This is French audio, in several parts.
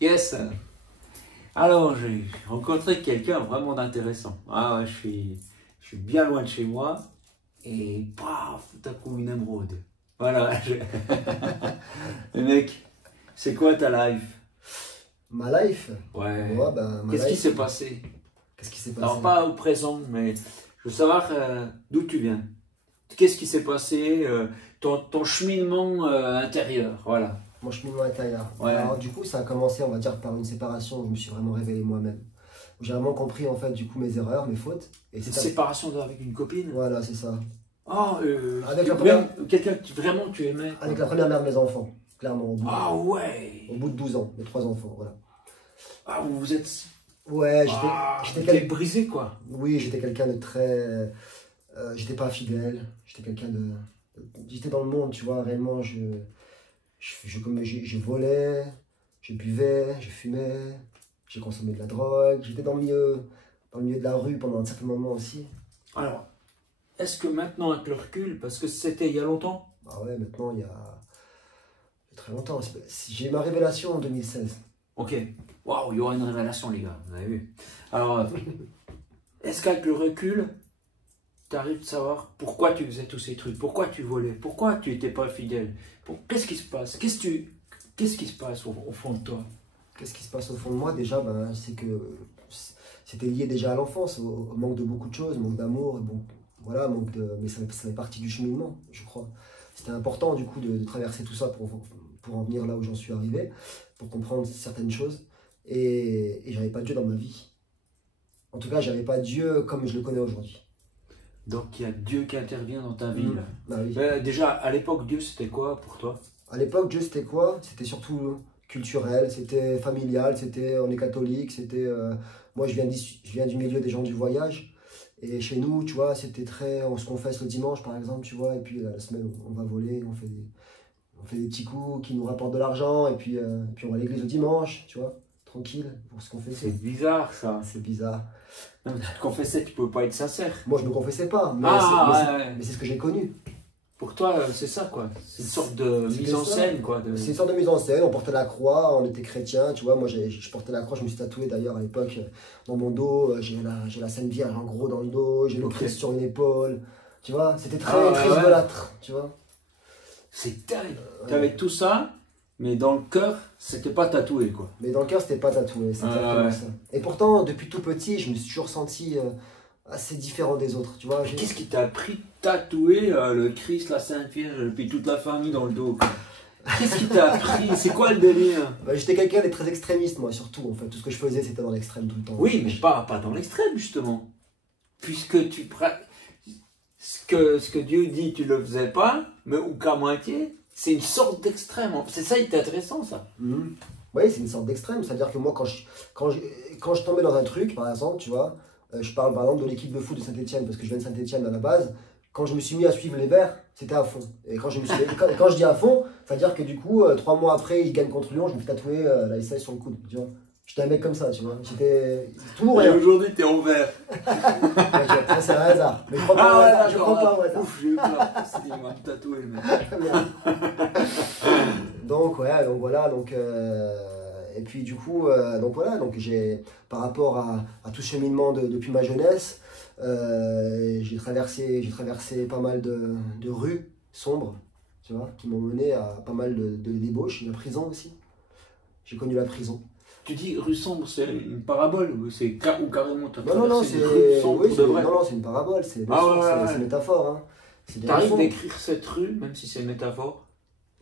Yes. Alors, j'ai rencontré quelqu'un vraiment d'intéressant. Ah, ouais, je suis bien loin de chez moi et paf, tout à coup une émeraude. Voilà. Le mec, c'est quoi ta life? Ma life? Ouais. Ouais, ben, ma Qu'est-ce qui life, s'est passé? qu'est-ce qui s'est Alors, passé? pas au présent, mais je veux savoir d'où tu viens. Qu'est-ce qui s'est passé, ton cheminement intérieur, voilà. Mon cheminement intérieur. Ouais. Alors, du coup, ça a commencé, on va dire, par une séparation où je me suis vraiment révélé moi-même. Où j'ai vraiment compris, en fait, du coup, mes erreurs, mes fautes. Et Une c'est séparation avec une copine? Voilà, c'est ça. Ah, Avec la première, quelqu'un que vraiment tu aimais, quoi. avec la première mère de mes enfants, clairement, Ah ouais. au bout de 12 ans, mes 3 enfants, voilà. Ah, vous êtes. Ouais, Ah, j'étais t'es quel- brisé, quoi. oui, j'étais quelqu'un de très... j'étais pas fidèle, j'étais quelqu'un de... J'étais dans le monde, tu vois, réellement, je volais, je buvais, je fumais, j'ai consommé de la drogue, j'étais dans le milieu de la rue pendant un certain moment aussi. Alors, est-ce que maintenant, avec le recul, parce que c'était il y a longtemps? Ah ouais, maintenant, il y a très longtemps. J'ai eu ma révélation en 2016. Ok. Waouh, il y aura une révélation, les gars, vous avez vu. Alors, est-ce qu'avec le recul, tu arrives à savoir pourquoi tu faisais tous ces trucs, pourquoi tu volais, pourquoi tu n'étais pas fidèle? Qu'est-ce qui se passe? Qu'est-ce qui se passe au fond de toi? Qu'est-ce qui se passe au fond de moi déjà? Ben, c'est que c'était lié déjà à l'enfance, au manque de beaucoup de choses, manque d'amour, bon, voilà, mais ça fait partie du cheminement, je crois. C'était important du coup de traverser tout ça pour en venir là où j'en suis arrivé, pour comprendre certaines choses. Et j'avais pas Dieu dans ma vie. En tout cas, j'avais pas Dieu comme je le connais aujourd'hui. Donc, il y a Dieu qui intervient dans ta vie, Mhm. là. Bah oui. Déjà, à l'époque, Dieu, c'était quoi pour toi? À l'époque, Dieu c'était quoi? C'était surtout culturel, c'était familial, on est catholique, moi je viens du milieu des gens du voyage. Et chez nous, tu vois, c'était très. On se confesse le dimanche, par exemple, tu vois, et puis la semaine, on va voler, on fait des petits coups qui nous rapportent de l'argent, et puis on va à l'église le dimanche, tu vois, tranquille, pour se C'est confesser. bizarre, ça. C'est bizarre. Non, mais tu te confessais, tu peux pas être sincère. Moi, je me confessais pas, Ah, ouais. mais c'est ce que j'ai connu. Pour toi, c'est ça, quoi. C'est une sorte de C'était mise en ça. scène, quoi. C'est une sorte de mise en scène, on portait la croix, on était chrétien, tu vois, moi je portais la croix, je me suis tatoué d'ailleurs à l'époque dans mon dos, j'ai la Sainte Vierge en gros dans le dos, j'ai le Ok. Christ sur une épaule, tu vois, c'était très, Ah, très ouais. idolâtre, tu vois. C'est dingue. T'avais tout ça, mais dans le cœur, c'était pas tatoué, quoi. Mais dans le cœur, c'était pas tatoué, c'est exactement Ouais. ça. Et pourtant, depuis tout petit, je me suis toujours senti assez différent des autres, tu vois. Qu'est-ce qui t'a appris de tatouer le Christ, la Sainte Vierge, et puis toute la famille dans le dos, quoi? Qu'est-ce qui t'a appris? C'est quoi le délire? Bah, j'étais quelqu'un de très extrémiste, moi, surtout, en fait. Tout ce que je faisais, c'était dans l'extrême tout le temps. Oui, mais pas dans l'extrême, justement. Puisque ce que Dieu dit, tu le faisais pas, mais ou qu'à moitié, c'est une sorte d'extrême. C'est ça, il est intéressant, ça. Mhm. Oui, c'est une sorte d'extrême. C'est-à-dire que moi, quand je tombais dans un truc, par exemple, tu vois, je parle par exemple de l'équipe de foot de Saint-Etienne, parce que je viens de Saint-Etienne à la base, quand je me suis mis à suivre les Verts, c'était à fond. Et quand je dis à fond, c'est-à-dire que du coup, 3 mois après, ils gagnent contre Lyon, je me fais tatouer la SS sur le coude, tu vois. J'étais un mec comme ça, tu vois. J'étais tout ou Et rien. aujourd'hui, t'es en vert. Ouais, ça, c'est un hasard. Mais je crois pas au hasard. Je crois pas au hasard. Ouf, j'ai eu peur. C'est dit, il va me tatouer, le mec. Donc ouais, donc voilà, et puis du coup, donc voilà, donc par rapport à tout ce cheminement depuis ma jeunesse, j'ai traversé pas mal de rues sombres, tu vois, qui m'ont mené à pas mal de débauches, la prison aussi. J'ai connu la prison. Tu dis rue sombre, c'est une parabole ou carrément t'as Non, non, non, traversé une rue sombre oui, de vrai? non, non, c'est une parabole, bien Ah sûr, ouais, ouais, c'est ouais. métaphore, hein. C'est des T'arrives leçons. d'écrire cette rue, même si c'est une métaphore?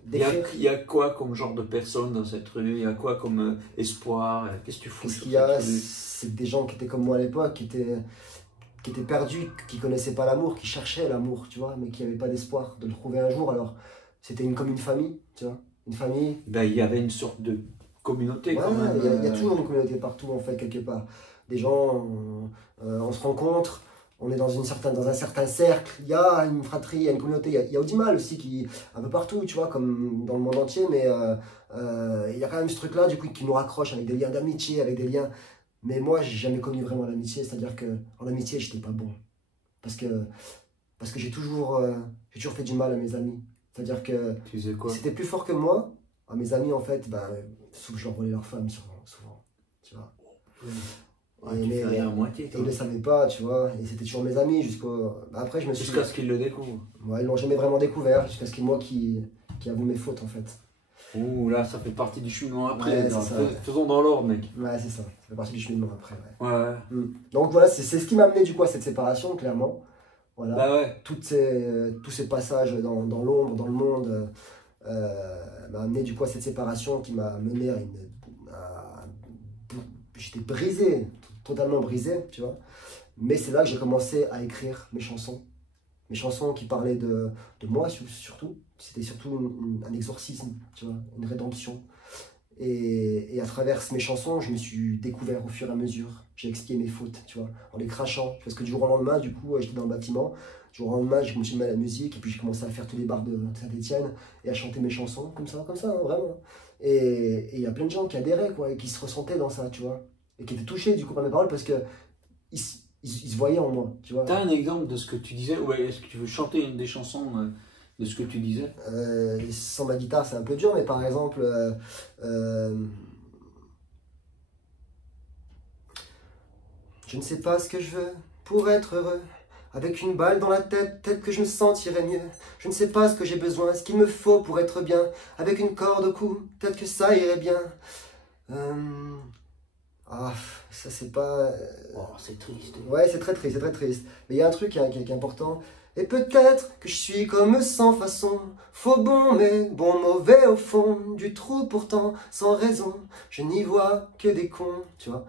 D'écrire. Il y a quoi comme genre de personnes dans cette rue? Il y a quoi comme espoir? Qu'est-ce que tu fous Qu'est-ce sur qu'il y a? cette rue? C'est des gens qui étaient comme moi à l'époque, qui étaient perdus, qui connaissaient pas l'amour, qui cherchaient l'amour, tu vois, mais qui n'avaient pas d'espoir de le trouver un jour. Alors, c'était comme une famille, tu vois, une famille. Ben, il y avait une sorte de communauté Ouais, quand même. il y a toujours une communauté partout, en fait, quelque part. Des gens, on se rencontre, on est dans un certain cercle, il y a une fratrie, il y a une communauté. Il y a Audimal aussi, un peu partout, tu vois, comme dans le monde entier, mais il y a quand même ce truc-là, du coup, qui nous raccroche avec des liens d'amitié, avec des liens. Mais moi, j'ai jamais connu vraiment l'amitié, c'est-à-dire qu'en amitié, j'étais pas bon. Parce que, parce que j'ai toujours fait du mal à mes amis. C'est-à-dire que Tu sais quoi? c'était plus fort que moi, à mes amis, en fait, ben, souvent, je leur volais leur femme, souvent, tu vois. Ouais, tu fais rien à moitié, Et toi. ils ne le savaient pas, tu vois. Et c'était toujours mes amis jusqu'au. Après, je me suis. Jusqu'à ce qu'ils le découvrent. Ouais, ils l'ont jamais vraiment découvert, jusqu'à ce qu'il y ait moi qui avoue mes fautes, en fait. Ouh, là, ça fait partie du cheminement après. Ouais, là. c'est ça, ouais. Faisons dans l'ordre, mec. Ouais, c'est ça. Ça fait partie du cheminement après, ouais. Ouais. Donc voilà, c'est ce qui m'a amené du coup à cette séparation, clairement. Voilà. Bah ouais. Tous ces passages dans l'ombre, dans le monde, m'a amené du coup à cette séparation qui m'a mené j'étais brisé, totalement brisé, tu vois. Mais c'est là que j'ai commencé à écrire mes chansons. Mes chansons qui parlaient de moi surtout. C'était surtout un exorcisme, tu vois, une rédemption. Et à travers mes chansons, je me suis découvert au fur et à mesure. J'ai expié mes fautes, tu vois, en les crachant. Parce que du jour au lendemain, du coup, j'étais dans le bâtiment. Du jour au lendemain, je me suis mis à la musique. Et puis j'ai commencé à faire tous les bars de Saint-Étienne et à chanter mes chansons comme ça, hein, vraiment. Et il y a plein de gens qui adhéraient, quoi, et qui se ressentaient dans ça, tu vois. Et qui étaient touchés, du coup, par mes paroles parce que ils se voyaient en moi, tu vois. T'as un exemple de ce que tu disais? Ouais, est-ce que tu veux chanter une des chansons de ce que tu disais? Sans ma guitare, c'est un peu dur, mais par exemple, je ne sais pas ce que je veux pour être heureux. Avec une balle dans la tête, peut-être que je me sentirais mieux. Je ne sais pas ce que j'ai besoin, ce qu'il me faut pour être bien. Avec une corde au cou, peut-être que ça irait bien. Ah, ça c'est pas... Oh, c'est triste. Ouais, c'est très triste, c'est très triste. Mais il y a un truc qui est important. Et peut-être que je suis comme sans façon, faux bon mais bon mauvais au fond, du trou pourtant sans raison, je n'y vois que des cons, tu vois.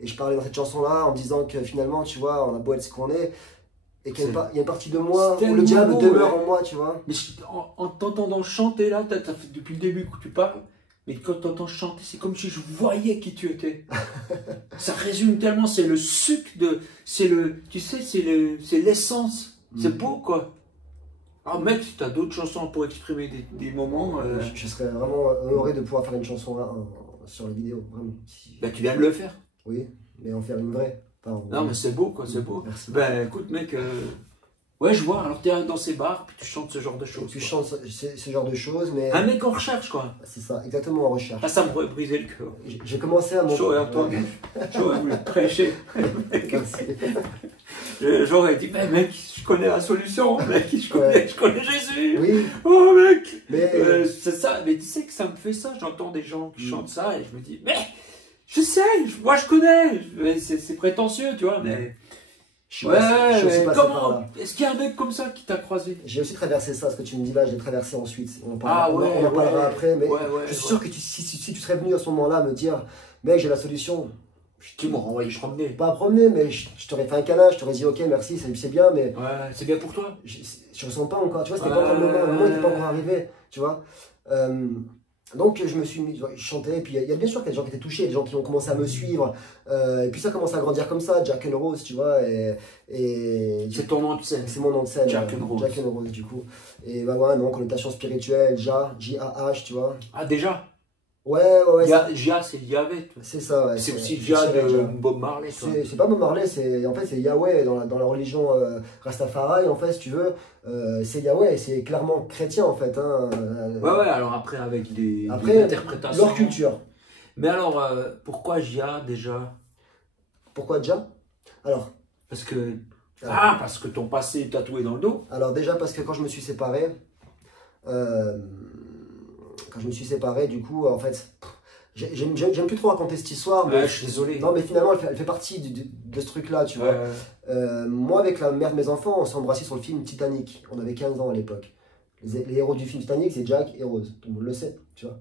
Et je parlais dans cette chanson-là en me disant que finalement, tu vois, on a beau être ce qu'on est, et qu'il y a une partie de moi où le diable demeure en moi, tu vois. Mais en t'entendant chanter là, t'as fait depuis le début que tu parles, mais quand t'entends chanter, c'est comme si je voyais qui tu étais. Ça résume tellement, c'est le sucre de... C'est le... Tu sais, c'est l'essence. C'est beau, quoi. Ah, mec, si t'as d'autres chansons pour exprimer des moments... Je serais vraiment honoré de pouvoir faire une chanson là, sur la vidéo, vraiment. Bah, tu viens de le faire. Oui, mais en faire une vraie. Non, mais c'est beau, quoi, c'est beau. Merci. Ben, écoute, mec... Ouais, je vois. Alors, t'es dans ces bars, puis tu chantes ce genre de choses. Tu chantes ce genre de choses, mais... Un mec en recherche, quoi. C'est ça, exactement, en recherche. Ah, ça me brisait le cœur. J'ai commencé à mon... Chaud, hein, toi, chaud, vous le prêchez. J'aurais dit, mais mec, je connais la solution, mec, je connais Jésus. Oui. Oh, mec. Mais... c'est ça, mais tu sais que ça me fait ça, j'entends des gens qui chantent ça, et je me dis, mais, je sais, moi je connais, c'est prétentieux, tu vois, mais... mais comment? Est-ce qu'il y a un mec comme ça qui t'a croisé? J'ai aussi traversé ça, ce que tu me dis là, je l'ai traversé ensuite. On en parlera après, mais je suis sûr que si tu serais venu à ce moment-là me dire, mec, j'ai la solution. Tu m'aurais envoyé promener. Pas à promener, mais je t'aurais fait un canard, je t'aurais dit, ok, merci, c'est bien, mais... Ouais, c'est bien pour toi. Je ressens pas encore, tu vois, c'était pas encore le moment n'était pas encore arrivé, tu vois. Donc je me suis mis, je chantais, et puis il y a bien sûr qu'il y a des gens qui étaient touchés, des gens qui ont commencé à me suivre, et puis ça commence à grandir comme ça, Jack and Rose, tu vois, et c'est ton nom de scène. C'est mon nom de scène, Jack and Rose. Jack and Rose, du coup. Et bah ouais, non, connotation spirituelle, J-A-H, tu vois. Ah, déjà? Ouais. Jah, c'est Yahvé. C'est ça, ouais. C'est aussi Jah de Bob Marley. C'est pas Bob Marley, en fait c'est Yahweh dans la religion Rastafari, en fait, si tu veux. C'est Yahweh, et c'est clairement chrétien, en fait. Hein. Ouais, alors après, avec des interprétations. Leur culture. Mais alors, pourquoi Jah déjà? Pourquoi Jah? Alors. Parce que ton passé est tatoué dans le dos. Alors, déjà, parce que quand je me suis séparé. Du coup, en fait, j'aime plus trop raconter cette histoire. Mais, ouais, je suis désolé. Non, mais finalement, elle fait partie de ce truc-là, tu vois. Moi, avec la mère de mes enfants, on s'est embrassés sur le film Titanic. On avait 15 ans à l'époque. Les héros du film Titanic, c'est Jack et Rose. Tout le monde le sait, tu vois.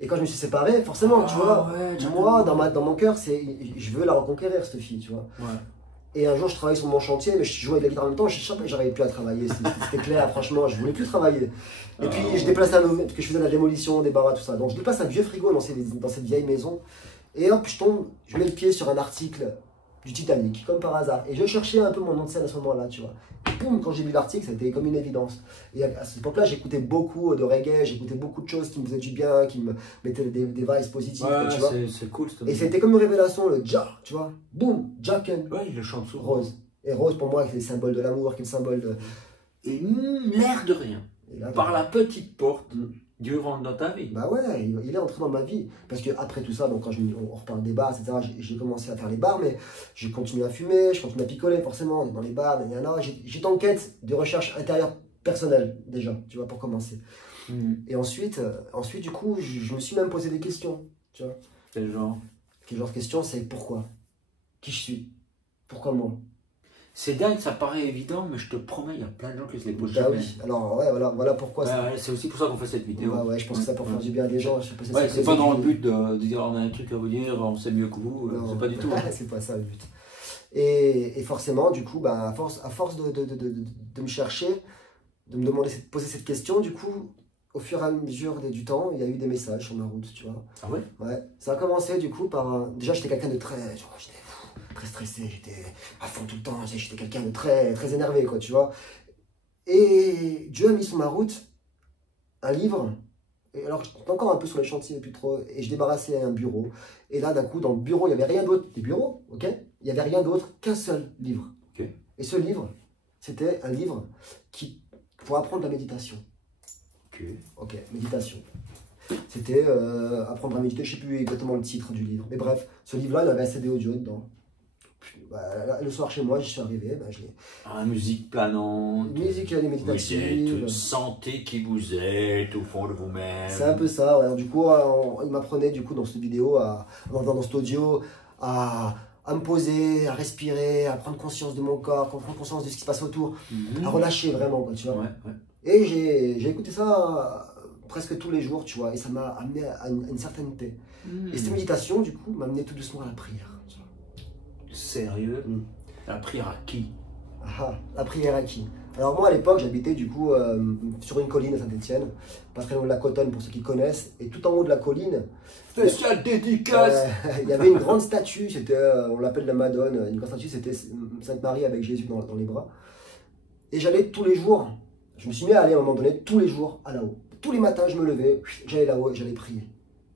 Et quand je me suis séparé, forcément, tu vois, moi, dans mon cœur, je veux la reconquérir, cette fille, tu vois. Ouais. Et un jour, je travaillais sur mon chantier, mais je jouais avec la guitare en même temps, j'arrivais plus à travailler. C'était clair, franchement, je voulais plus travailler. Et puis, je déplaçais parce que je faisais de la démolition, des barras, tout ça. Donc, je déplace un vieux frigo dans cette vieille maison. Et hop, je mets le pied sur un article du Titanic, comme par hasard. Et je cherchais un peu mon nom de scène à ce moment-là, tu vois. Et boum, quand j'ai lu l'article, c'était comme une évidence. Et à cette époque-là, j'écoutais beaucoup de reggae, j'écoutais beaucoup de choses qui me faisaient du bien, qui me mettaient des vibes positives, tu vois. C'est cool. Et c'était comme une révélation, le Jah, tu vois. Boum, Jack and ouais, il le chante souvent. Rose. Et Rose, pour moi, c'est le symbole de l'amour, qui est le symbole de... Et l'air de rien, là, par la petite porte, Dieu rentre dans ta vie. Bah ouais, il est entré dans ma vie. Parce que après tout ça, donc quand on reparle des bars, etc., j'ai commencé à faire les bars, mais j'ai continué à fumer, je continue à picoler forcément dans les bars, j'étais en quête de recherche intérieure personnelle déjà, tu vois, pour commencer. Et ensuite, du coup, je me suis même posé des questions, tu vois. Quel genre? Quel genre de question, c'est pourquoi? Qui je suis? Pourquoi moi? C'est dingue, ça paraît évident, mais je te promets, il y a plein de gens qui se les posent Bah jamais. oui, alors ouais, voilà pourquoi. Ouais, c'est aussi pour ça qu'on fait cette vidéo. Bah ouais, je pense que c'est pour faire du bien à des gens. Je sais pas si Ouais, c'est pas dans le but de dire on a un truc à vous dire, on sait mieux que vous, c'est pas du tout. C'est pas ça le but. Et forcément, du coup, bah, à force de me chercher, de me demander, de poser cette question, du coup, au fur et à mesure du temps, il y a eu des messages sur ma route, tu vois. Ah ouais? Ouais, ça a commencé du coup par... Déjà, j'étais quelqu'un de très... J'étais très stressé, j'étais à fond tout le temps, j'étais quelqu'un de très énervé, quoi, tu vois. Et Dieu a mis sur ma route un livre. Et alors, j'étais encore un peu sur les chantiers, plus trop, et je débarrassais un bureau. Et là, d'un coup, dans le bureau, il n'y avait rien d'autre. Des bureaux, ok? Il n'y avait rien d'autre qu'un seul livre. Okay. Et ce livre, c'était un livre pour apprendre la méditation. Ok, méditation. C'était apprendre à méditer, je ne sais plus exactement le titre du livre. Mais bref, ce livre-là, il y avait un CD audio dedans. Bah, le soir chez moi, j'y suis arrivé. Bah, musique planante. Musique méditative. Vous êtes, sentez qui vous êtes au fond de vous-même. C'est un peu ça. Ouais. Alors, du coup, il m'apprenait du coup dans cette vidéo, dans cet audio, à me poser, à respirer, à prendre conscience de mon corps, à prendre conscience de ce qui se passe autour, à relâcher vraiment, quoi, tu vois. Ouais. Et j'ai écouté ça presque tous les jours, tu vois, et ça m'a amené à une certaine paix. Et cette méditation, du coup, m'a amené tout doucement à la prière. Tu vois. Sérieux? La prière à qui? La prière à qui? Alors moi, à l'époque, j'habitais du coup sur une colline à Saint-Étienne, pas très loin de la Cotonne pour ceux qui connaissent, et tout en haut de la colline... Spécial dédicace. Il y avait une grande statue, on l'appelle la Madone, une grande statue, c'était Sainte Marie avec Jésus dans les bras. Et j'allais tous les jours, je me suis mis à aller à un moment donné, tous les jours à là-haut. Tous les matins, je me levais, j'allais là-haut et j'allais prier.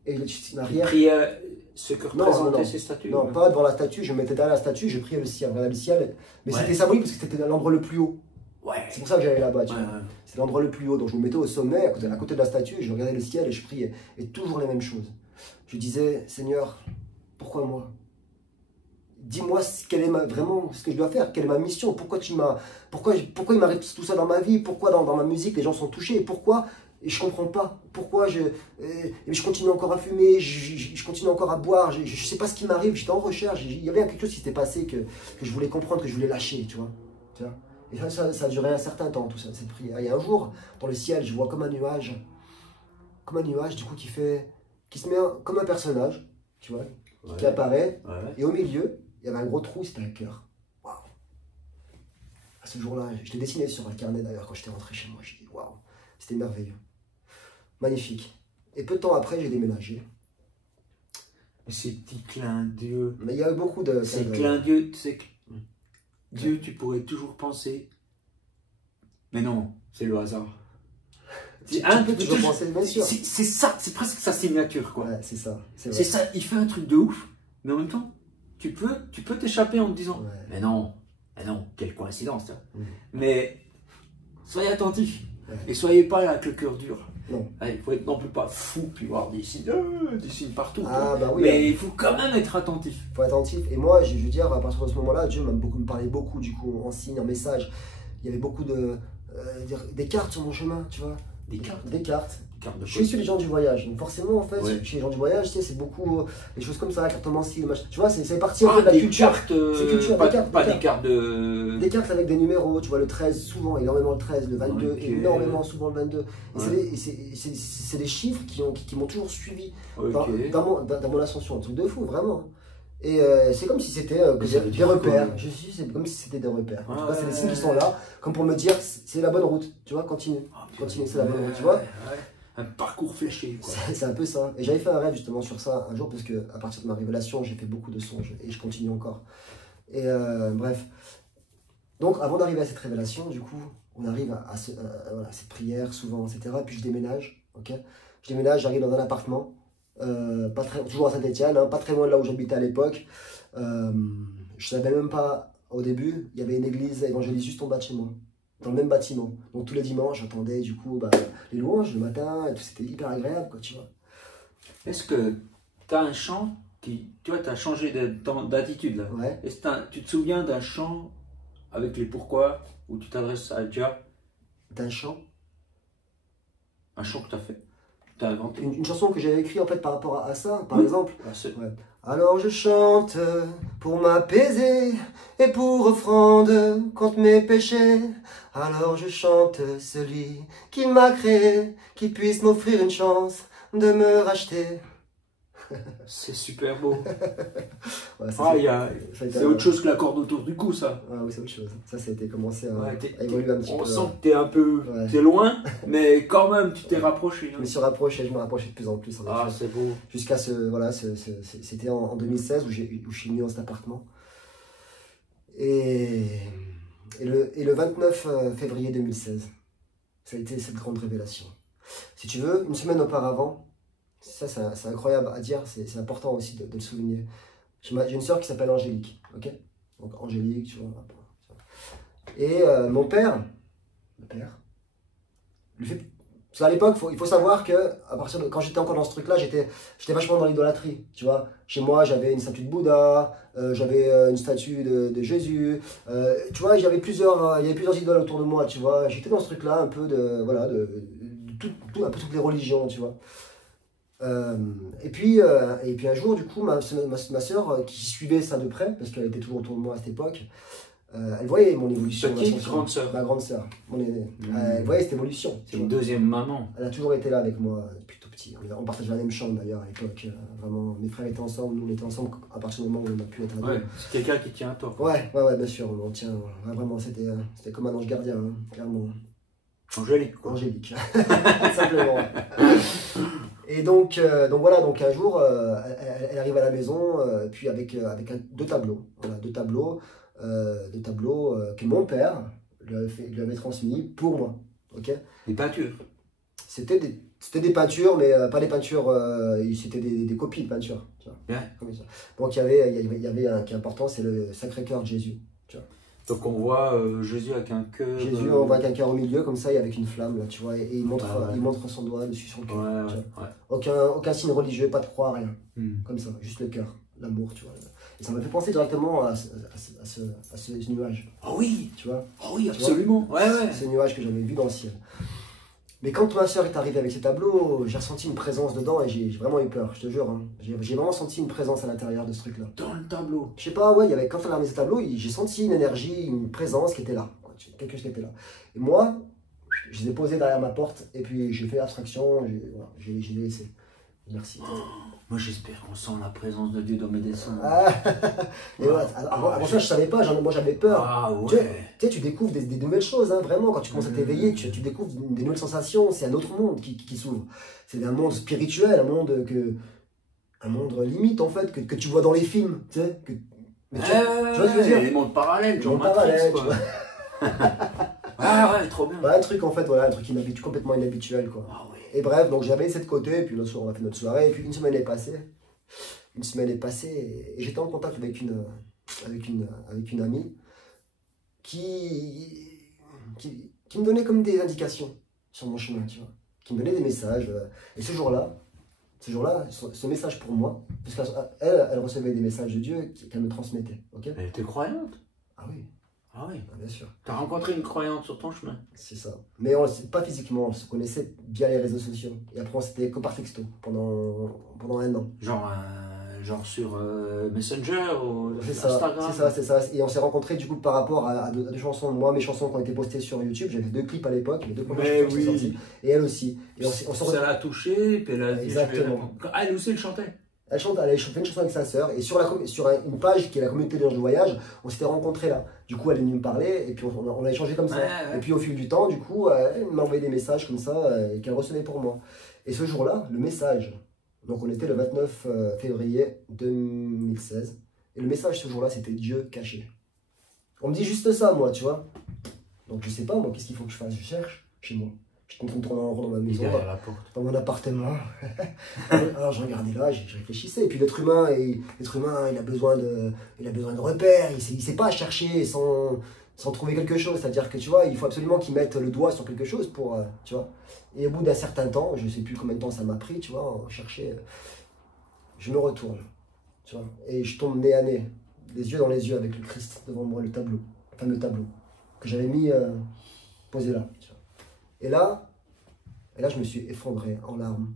Et tu priais ce que représentaient ces statues? Non, pas devant la statue, je me mettais derrière la statue, je priais le ciel, je regardais le ciel. Mais c'était symbolique parce que c'était l'endroit le plus haut. Ouais. C'est pour ça que j'allais là-bas, tu vois. C'était l'endroit le plus haut, donc je me mettais au sommet, à côté de la statue, je regardais le ciel et je priais. Et toujours les mêmes choses. Je disais, Seigneur, pourquoi moi? Dis-moi quelle est vraiment ce que je dois faire, quelle est ma mission, pourquoi il m'arrive tout ça dans ma vie, pourquoi dans ma musique les gens sont touchés, pourquoi et je comprends pas, pourquoi je continue encore à fumer, je continue encore à boire, je sais pas ce qui m'arrive, j'étais en recherche, il y avait quelque chose qui s'était passé que je voulais comprendre, que je voulais lâcher, tu vois. Et ça a duré un certain temps, tout ça, cette prière. Et un jour, dans le ciel, je vois comme un nuage du coup qui se met comme un personnage, tu vois, qui apparaît, et au milieu, il y avait un gros trou, c'était un cœur. Waouh! À ce jour-là, je l'ai dessiné sur un carnet d'ailleurs quand j'étais rentré chez moi, j'ai dit waouh, c'était merveilleux. Magnifique. Et peu de temps après, j'ai déménagé. Ces petits clins d'yeux. Mais il y a eu beaucoup de... Ces clins d'yeux, tu sais que Dieu, tu pourrais toujours penser. Mais non, c'est le hasard. Tu peux toujours penser, bien sûr. C'est ça, c'est presque sa signature, quoi. Ouais, c'est ça. C'est ça, il fait un truc de ouf, mais en même temps, tu peux t'échapper en te disant, mais non, quelle coïncidence, ça. Mais soyez attentifs. Et soyez pas là avec le cœur dur. Non. Il faut être non plus pas fou, puis voir des signes partout. Bah oui, mais il faut quand même être attentif. Il faut être attentif. Et moi, je veux dire, à partir de ce moment-là, Dieu me parlait beaucoup, du coup, en signes, en messages. Il y avait beaucoup des cartes sur mon chemin, tu vois. Des cartes. Je suis issu des gens du voyage. Donc forcément, en fait, chez les gens du voyage, tu sais, c'est beaucoup des choses comme ça, cartomancie, tu vois, c'est parti un peu de la culture. C'est culture, pas des cartes de... Des cartes avec des numéros, tu vois, le 13, souvent, énormément le 13, le 22, énormément souvent le 22. Et c'est des chiffres qui m'ont toujours suivi dans mon ascension, un truc de fou, vraiment. Et c'est comme si c'était des repères. C'est comme si c'était des repères. En tout cas, c'est des signes qui sont là, comme pour me dire, c'est la bonne route, tu vois, continue, c'est la bonne route, tu vois. Un parcours fléché, quoi. C'est un peu ça. Et j'avais fait un rêve justement sur ça un jour, parce que à partir de ma révélation, j'ai fait beaucoup de songes et je continue encore. Et bref. Donc, avant d'arriver à cette révélation, du coup, on arrive à cette prière souvent, etc. Puis je déménage, ok. Je déménage, j'arrive dans un appartement, toujours à Saint-Étienne, pas très loin de là où j'habitais à l'époque. Je savais même pas au début, il y avait une église évangéliste juste en bas de chez moi. dans le même bâtiment. Donc tous les dimanches, j'entendais du coup les louanges le matin, et tout, c'était hyper agréable, quoi, tu vois. Est-ce que tu as un chant qui, tu vois, tu as changé d'attitude là. Ouais. Est-ce que tu te souviens d'un chant avec les pourquoi, où tu t'adresses à Dieu, D'un chant. un chant que tu as fait, tu as inventé? Une chanson que j'avais écrite en fait par rapport à ça, par Oui. exemple. Ah, Ouais. Alors je chante pour m'apaiser et pour offrande contre mes péchés. Alors je chante celui qui m'a créé, qui puisse m'offrir une chance de me racheter. C'est super beau. Ouais, ça, Ah, c'est c'est autre chose que la corde autour du cou, ça. Ah oui, c'est autre chose. Ça a été commencé Ouais, à évoluer un petit on peu. sent que tu es un peu Ouais. t'es loin, mais quand même, tu t'es rapproché. Je me suis rapproché, je me rapprochais de plus en plus. En Ah, effet. c'est beau. Jusqu'à c'était en 2016 où je suis venu dans cet appartement. Et le 29 février 2016, ça a été cette grande révélation. Si tu veux, une semaine auparavant, ça c'est incroyable à dire, c'est important aussi de le souligner. J'ai une sœur qui s'appelle Angélique, ok? Donc Angélique, tu vois. Et mon père, lui fait. Parce qu'à l'époque, il faut savoir que à partir de, quand j'étais encore dans ce truc-là, j'étais vachement dans l'idolâtrie, tu vois. Chez moi, j'avais une statue de Bouddha, j'avais une statue de Jésus, tu vois, il y avait plusieurs idoles autour de moi, tu vois. J'étais dans ce truc-là un peu un peu toutes les religions, tu vois. Et puis un jour, du coup, ma soeur, qui suivait ça de près, parce qu'elle était toujours autour de moi à cette époque, elle voyait mon évolution. Petite, grande sœur. Ma grande sœur, mon aînée. Elle voyait cette évolution. C'est une deuxième maman. Elle a toujours été là avec moi depuis tout petit. On partageait la même chambre d'ailleurs à l'époque. Vraiment, mes frères étaient ensemble, nous on était ensemble à partir du moment où on a pu être ados. Ouais, c'est quelqu'un qui tient à toi. Ouais, bien sûr, on tient. Ouais, vraiment, c'était comme un ange gardien, hein, clairement. Angélique, quoi. Angélique, simplement. Et donc voilà, donc un jour, elle arrive à la maison, puis avec deux tableaux. Voilà, deux tableaux que mon père lui avait transmis pour moi. Ok. Des peintures. C'était des peintures, mais pas des peintures, c'était des copies de peintures. Tu vois, Yeah. comme ça. Donc il y avait un qui est important, c'est le Sacré-Cœur de Jésus. Tu vois. Donc on voit Jésus avec un cœur. Jésus, on voit avec un cœur au milieu, comme ça, et avec une flamme, là, tu vois, et il montre, ouais. il montre son doigt dessus sur le cœur. Ouais. Aucun signe religieux, pas de croix, rien. Hmm. Comme ça, juste le cœur, l'amour, tu vois. Et ça m'a fait penser directement à ce nuage, Oh oui, tu vois. oh oui, absolument. Ouais. Ce nuage que j'avais vu dans le ciel. Mais quand ma soeur est arrivée avec ces tableaux, j'ai ressenti une présence dedans et j'ai vraiment eu peur, je te jure. Hein. J'ai vraiment senti une présence à l'intérieur de ce truc-là. Dans le tableau. Je sais pas, ouais, quand elle a mis ces tableaux, j'ai senti une énergie, une présence qui était là. Quelque chose qui était là. Et moi, je les ai posés derrière ma porte et puis j'ai fait abstraction, j'ai laissé. Merci. Moi j'espère qu'on sent la présence de Dieu dans mes dessins. Ah. Et ouais, avant ça, je savais pas, moi j'avais peur. Ah ouais. Tu sais, tu découvres des nouvelles choses, hein, vraiment. Quand tu commences à t'éveiller, tu découvres des nouvelles sensations. C'est un autre monde qui s'ouvre. C'est un monde spirituel, un monde limite en fait, que tu vois dans les films. Tu sais, mais tu vois ce que je veux dire? Les mondes parallèles, Genre parallèle, tu vois. Ah ouais, trop bien. Bah, un truc en fait, voilà, un truc complètement inhabituel, quoi. Ah ouais. Et bref, donc j'avais ça de côté, et puis le soir on a fait notre soirée, et puis une semaine est passée, et j'étais en contact avec une amie qui me donnait comme des indications sur mon chemin, tu vois, qui me donnait des messages, et ce jour-là, ce message pour moi, parce qu'elle recevait des messages de Dieu qu'elle me transmettait, ok? Elle était croyante? Ah oui. Ah oui. Ah, bien sûr. T'as rencontré une croyante sur ton chemin? C'est ça. Mais pas physiquement, on se connaissait via les réseaux sociaux. Et après, on s'était que par texto pendant un an. Genre sur Messenger ou C'est Instagram? c'est ça. Et on s'est rencontrés du coup par rapport à deux chansons. Moi, mes chansons qui ont été postées sur YouTube, j'avais 2 clips à l'époque, les 2 premières chansons qui sont sorties. Et elle aussi. Et ça l'a touchée, puis elle a dit... Exactement. Elle aussi, elle chantait? Elle a chanté une chanson avec sa sœur, et sur une page qui est la communauté des gens de voyage, on s'était rencontrés là. Du coup, elle est venue me parler, et puis on a échangé comme ça. Ouais. Et puis au fil du temps, du coup, elle m'a envoyé des messages comme ça, qu'elle recevait pour moi. Et ce jour-là, le message, donc on était le 29 février 2016, et le message ce jour-là, c'était Dieu caché. On me dit juste ça, moi, tu vois. Donc je sais pas, moi, qu'est-ce qu'il faut que je fasse? Je cherche chez moi. J'étais en train de tourner en rond dans ma maison, dans mon appartement. Alors je regardais là, je réfléchissais. Et puis l'être humain, il a besoin de repères. Il sait pas chercher sans sans trouver quelque chose. C'est-à-dire que, tu vois, il faut absolument qu'ils mettent le doigt sur quelque chose pour, tu vois. Et au bout d'un certain temps, je ne sais plus combien de temps ça m'a pris, tu vois, chercher, je me retourne, tu vois, et je tombe nez à nez, les yeux dans les yeux avec le Christ devant moi, le tableau, le fameux tableau que j'avais mis posé là, tu vois. Et là, je me suis effondré en larmes.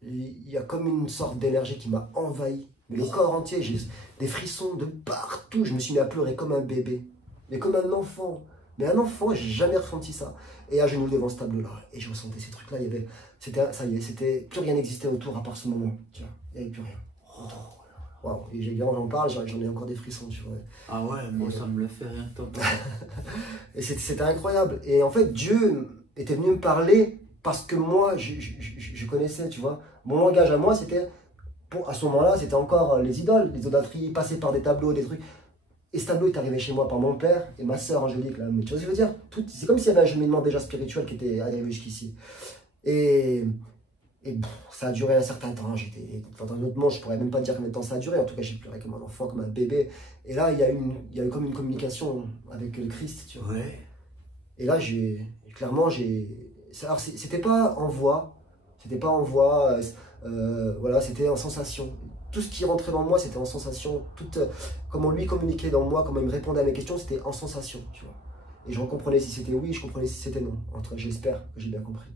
Il y a comme une sorte d'énergie qui m'a envahi, mais le corps entier, j'ai des frissons de partout, je me suis mis à pleurer comme un bébé, mais comme un enfant. Mais un enfant, j'ai jamais ressenti ça. Et à genoux devant ce tableau-là, et je ressentais ces trucs-là, il y avait, ça y est, plus rien n'existait autour à part ce moment, tu vois, il n'y avait plus rien autour. Waouh, et j'en parle, j'en ai encore des frissons, tu vois. Ah ouais, moi ça me le fait rien que t'en parles. Et c'était incroyable. Et en fait, Dieu était venu me parler parce que moi, je connaissais, tu vois. Mon langage à moi, c'était, à ce moment-là, c'était encore les idoles, les idolâtries, passer par des tableaux, des trucs. Et ce tableau est arrivé chez moi par mon père et ma sœur Angélique. Là. Mais tu vois ce que je veux dire? C'est comme s'il y avait un cheminement déjà spirituel qui était arrivé jusqu'ici. Et ça a duré un certain temps. J'étais dans un autre monde, je pourrais même pas dire combien de temps ça a duré. En tout cas, j'ai pleuré comme un enfant, comme un bébé. Et là, il y a eu comme une communication avec le Christ, tu vois. Ouais. Et là, clairement, alors, c'était pas en voix, voilà, c'était en sensation. Tout ce qui rentrait dans moi, c'était en sensation. Comment lui communiquait dans moi, comment il me répondait à mes questions, c'était en sensation, tu vois. Et je comprenais si c'était oui, je comprenais si c'était non. J'espère que j'ai bien compris.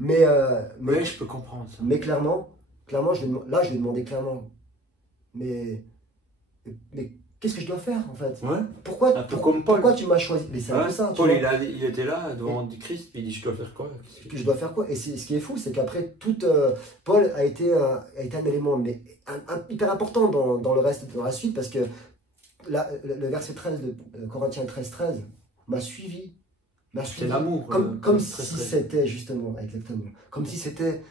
mais je peux comprendre ça. Mais clairement, là, je lui ai demandé clairement, mais qu'est-ce que je dois faire en fait? Ouais. Pourquoi tu m'as choisi? Mais c'est un peu ça. Paul, il était là devant Christ, il dit je dois faire quoi? Je dois faire quoi? Et ce qui est fou, c'est qu'après, Paul a été un élément mais hyper important dans le reste, dans la suite, parce que le verset 13 de Corinthiens 13 m'a suivi. C'est l'amour. Comme si c'était, justement, exactement, comme si c'était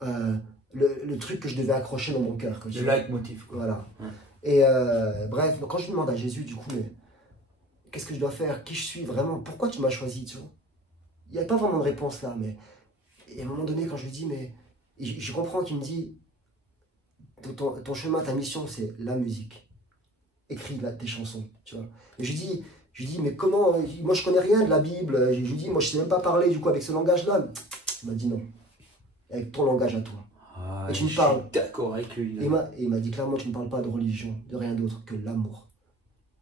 le truc que je devais accrocher dans mon cœur. Le leitmotiv. Voilà. Ouais. Et bref, quand je demande à Jésus, du coup, mais qu'est-ce que je dois faire? Qui je suis vraiment? Pourquoi tu m'as choisi, tu vois? Il n'y a pas vraiment de réponse là, mais et à un moment donné, quand je lui dis, mais je comprends qu'il me dit, ton chemin, ta mission, c'est la musique. Écris tes chansons, tu vois. Et je lui dis, mais comment? Moi, je connais rien de la Bible. Je lui dis, moi, je sais même pas parler, du coup, avec ce langage-là. Il m'a dit non. Avec ton langage à toi. Ah, et tu me parles. D'accord avec lui. Et il m'a dit clairement, tu ne parles pas de religion, de rien d'autre que l'amour.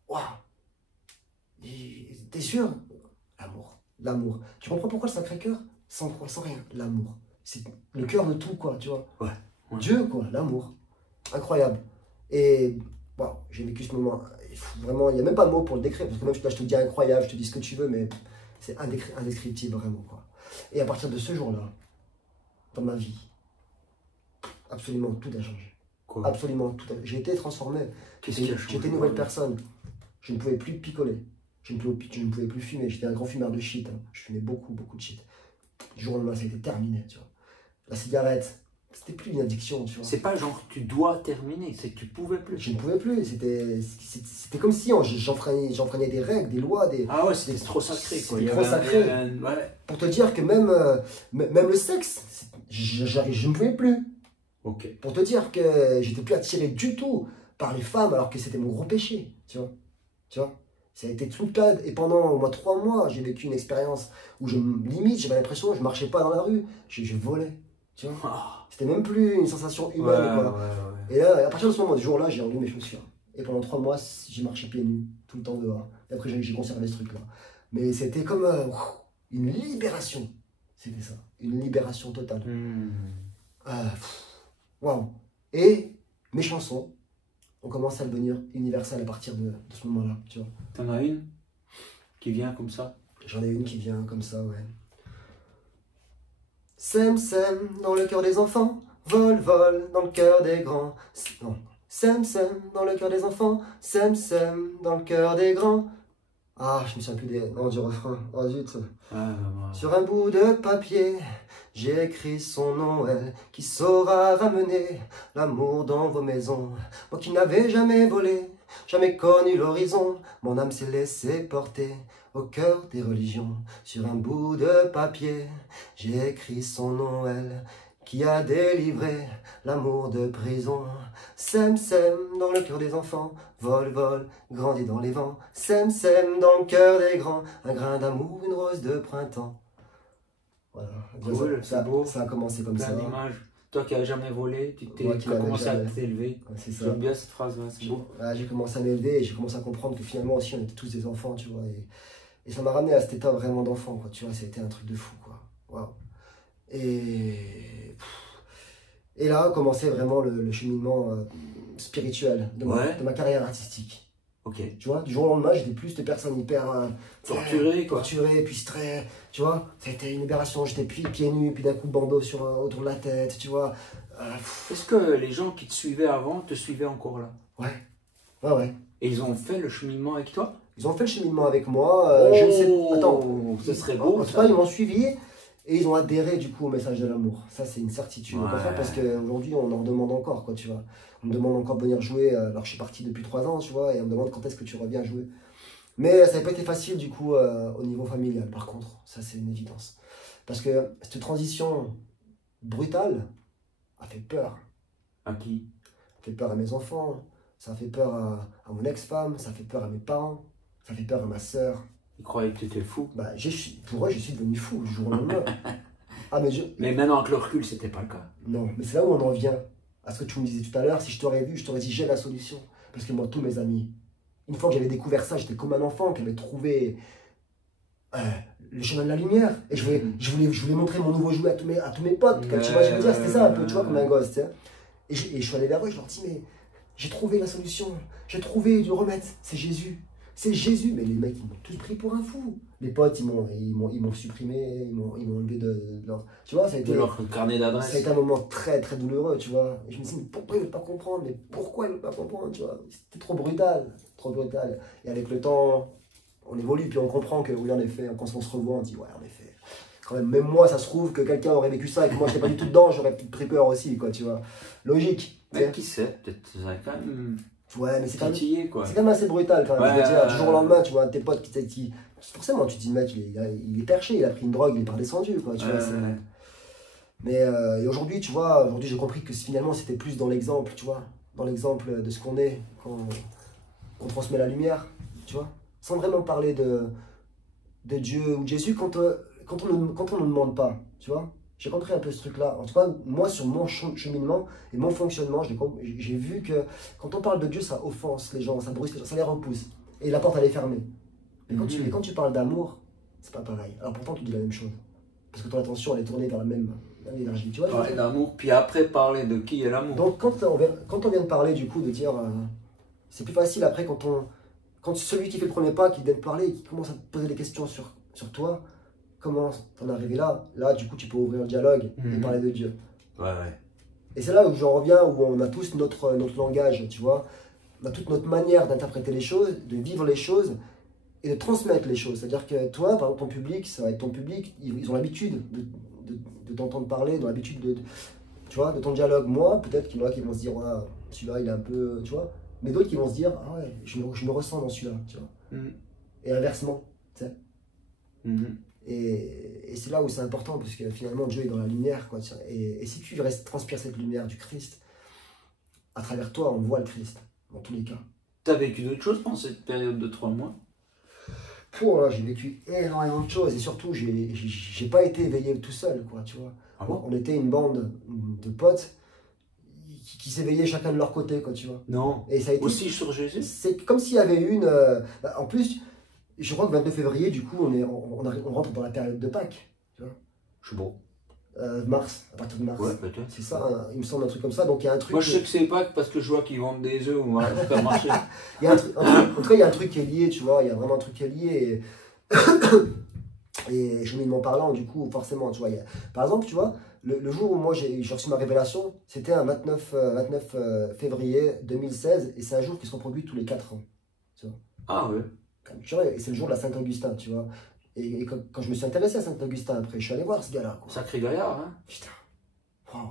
Waouh! T'es sûr? L'amour. Tu comprends pourquoi le Sacré-Cœur? Sans rien. L'amour. C'est le cœur de tout, quoi, tu vois. Ouais. Dieu, quoi, l'amour. Incroyable. Et wow, j'ai vécu ce moment. Vraiment, il n'y a même pas de mots pour le décrire. Parce que même là, je te dis incroyable, je te dis ce que tu veux, mais c'est indescriptible, vraiment, quoi. Et à partir de ce jour-là, dans ma vie, absolument tout a changé. Quoi? Absolument tout. J'ai été transformé. J'étais une nouvelle personne. Je ne pouvais plus picoler. Je ne pouvais plus fumer. J'étais un grand fumeur de shit. Hein. Je fumais beaucoup de shit. Du jour au lendemain, c'était terminé. Tu vois. La cigarette, c'était plus une addiction. Tu vois. C'est pas genre tu dois terminer, c'est que tu pouvais plus. Je ne pouvais plus. C'était comme si j'enfreignais des règles, des lois. Ah ouais, c'était trop sacré. C'était trop sacré. Ouais. Pour te dire que même le sexe, je ne pouvais plus. Okay. Pour te dire que j'étais plus attiré du tout par les femmes alors que c'était mon gros péché, tu vois. Ça a été tout le temps, et pendant au moins 3 mois, j'ai vécu une expérience où limite, j'avais l'impression que je marchais pas dans la rue, je volais, tu vois. Oh. C'était même plus une sensation humaine, quoi. Ouais. Et là, à partir de ce moment, du jour-là, j'ai enlevé mes chaussures. Et pendant 3 mois, j'ai marché pieds nus, tout le temps dehors. Et après, j'ai conservé ce truc-là. Mais c'était comme une libération. C'était ça, une libération totale. Waouh. Et mes chansons ont commencé à devenir universelles à partir de ce moment-là, tu vois. T'en as une qui vient comme ça? J'en ai une qui vient comme ça, ouais. Sème, sème dans le cœur des enfants, vole, vole dans le cœur des grands. Non. Sème, sème dans le cœur des enfants, sème, sème dans le cœur des grands. Ah, je me souviens plus du refrain. Oh zut. Sur un bout de papier, j'ai écrit son nom, elle, qui saura ramener l'amour dans vos maisons. Moi qui n'avais jamais volé, jamais connu l'horizon, mon âme s'est laissée porter au cœur des religions. Sur un bout de papier, j'ai écrit son nom, elle, qui a délivré l'amour de prison. Sème, sème dans le cœur des enfants, vole, vole, grandit dans les vents. Sème, sème dans le cœur des grands, un grain d'amour, une rose de printemps. Voilà. Cool, c'est beau. Ça a commencé comme Plein ça. d'images. Toi qui n'as jamais volé, tu Moi qui as n'avais commencé à jamais. t'élever. Ouais, c'est ça. J'aime bien cette phrase-là, c'est beau. J'ai commencé à m'élever et j'ai commencé à comprendre que finalement aussi on était tous des enfants, tu vois. Et ça m'a ramené à cet état vraiment d'enfant, quoi. Tu vois, ça a été un truc de fou, quoi. Waouh. Et là a commencé vraiment le cheminement spirituel de ma carrière artistique. Ok. Tu vois, du jour au lendemain, j'étais plus cette personne hyper torturée, quoi. Torturée, puis très, tu vois, c'était une libération. J'étais pieds nus, puis d'un coup bandeau autour de la tête, tu vois. Est-ce que les gens qui te suivaient avant te suivaient encore là? Ouais, ouais, ouais. Et ils ont fait le cheminement avec toi? Ils ont fait le cheminement avec moi. Je ne sais, attends, ce serait beau. En tout cas, ils m'ont suivi et ils ont adhéré du coup au message de l'amour. Ça, c'est une certitude. Ouais. Parce qu'aujourd'hui, on en demande encore, quoi, tu vois. On me demande encore de venir jouer. Alors, je suis parti depuis 3 ans, tu vois, et on me demande quand est-ce que tu reviens jouer. Mais ça n'a pas été facile, du coup, au niveau familial, par contre. Ça, c'est une évidence. Parce que cette transition brutale a fait peur. À qui? Ça fait peur à mes enfants, ça fait peur à mon ex-femme, ça fait peur à mes parents, ça fait peur à ma sœur. Ils croyaient que tu étais fou. Bah, pour eux, je suis devenu fou du jour au lendemain. Mais maintenant, avec le recul, c'était pas le cas. Non, mais c'est là où on en vient à ce que tu me disais tout à l'heure. Si je t'aurais vu, je t'aurais dit j'ai la solution. Parce que moi, tous mes amis, une fois que j'avais découvert ça, j'étais comme un enfant qui avait trouvé le chemin de la lumière. Et je voulais montrer mon nouveau jouet à tous mes potes. Comme tu vois, je veux dire, c'était ça un peu, tu vois, comme un gosse. Tu sais. Et je suis allé vers eux et je leur dis mais j'ai trouvé la solution. J'ai trouvé du remède. C'est Jésus. C'est Jésus. Mais les mecs, ils m'ont tous pris pour un fou. Les potes, ils m'ont supprimé, ils m'ont enlevé de leur... Tu vois, ça a été... De leur carnet d'adresse. Ça a été un moment très, très douloureux, tu vois. Et je me suis dit, mais pourquoi ils ne veulent pas comprendre? Mais pourquoi ils ne veulent pas comprendre, tu vois? C'était trop brutal, trop brutal. Et avec le temps, on évolue, puis on comprend que, oui, en effet, quand on se revoit, on dit, ouais, en effet. Quand même moi, ça se trouve que quelqu'un aurait vécu ça et que moi, je n'étais pas du tout dedans, j'aurais peut-être pris peur aussi, quoi, tu vois. Logique. Mais qui sait, peut-être ça aurait quand même... Ouais, mais c'est quand même assez brutal quand même. Ouais, je veux dire, du jour au lendemain, tu vois un de tes potes qui forcément, tu te dis, le mec, il est perché, il a pris une drogue, il est pas redescendu, quoi. Tu vois, mais et aujourd'hui, tu vois, j'ai compris que finalement, c'était plus dans l'exemple, tu vois, dans l'exemple de ce qu'on est, qu'on transmet la lumière, tu vois, sans vraiment parler de Dieu ou de Jésus quand on ne demande pas, tu vois. J'ai compris un peu ce truc-là. En tout cas, moi, sur mon cheminement et mon fonctionnement, j'ai vu que quand on parle de Dieu, ça offense les gens, ça brusque les gens, ça les repousse. Et la porte, elle est fermée. Mais quand tu parles d'amour, c'est pas pareil. Alors pourtant, tu dis la même chose. Parce que ton attention, elle est tournée vers la même énergie. Tu vois, parler d'amour, puis après, parler de qui est l'amour. Donc, quand on vient de parler, du coup, de dire... c'est plus facile après quand celui qui fait le premier pas, qui vient de parler, qui commence à te poser des questions sur toi, comment t'en es arrivé là? Là, du coup, tu peux ouvrir le dialogue et parler de Dieu. Ouais. Et c'est là où j'en reviens, où on a tous notre langage, tu vois. On a toute notre manière d'interpréter les choses, de vivre les choses et de transmettre les choses. C'est-à-dire que toi, par exemple, ton public, ça va être ton public, ils ont l'habitude de t'entendre parler, ils ont l'habitude tu vois, de ton dialogue. Moi, peut-être qu'il y en a qui vont se dire, ouais, celui-là, il est un peu, tu vois. Mais d'autres qui vont se dire, ah ouais, je me ressens dans celui-là, tu vois. Et inversement, tu sais. Et c'est là où c'est important, parce que finalement, Dieu est dans la lumière, quoi. Et si tu transpires cette lumière du Christ, à travers toi, on voit le Christ, dans tous les cas. T'as vécu d'autres choses pendant cette période de 3 mois? J'ai vécu énormément de choses, et surtout, j'ai pas été éveillé tout seul, quoi, tu vois. Ah bon? On était une bande de potes qui s'éveillaient chacun de leur côté, quoi, tu vois. Non. Et ça a été... Aussi sur Jésus? C'est comme s'il y avait une... en plus... Je crois que le 29 février, du coup, on rentre dans la période de Pâques. Tu vois, je sais pas. Mars, à partir de mars. Ouais, peut-être. C'est ça, hein, il me semble un truc comme ça. Donc il y a un truc. Moi, je sais que c'est Pâques parce que je vois qu'ils vendent des œufs au supermarché. Il y a en tout cas, il y a un truc qui est lié, tu vois. Il y a vraiment un truc qui est lié. Et cheminement parlant, du coup, forcément, tu vois. Par exemple, tu vois, le jour où moi j'ai reçu ma révélation, c'était un 29 février 2016. Et c'est un jour qui se reproduit tous les 4 ans. Tu vois. Ah ouais. Et c'est le jour de la Saint-Augustin, tu vois. Et quand je me suis intéressé à Saint-Augustin après, je suis allé voir ce gars-là. Sacré gaillard, hein. Putain. Wow.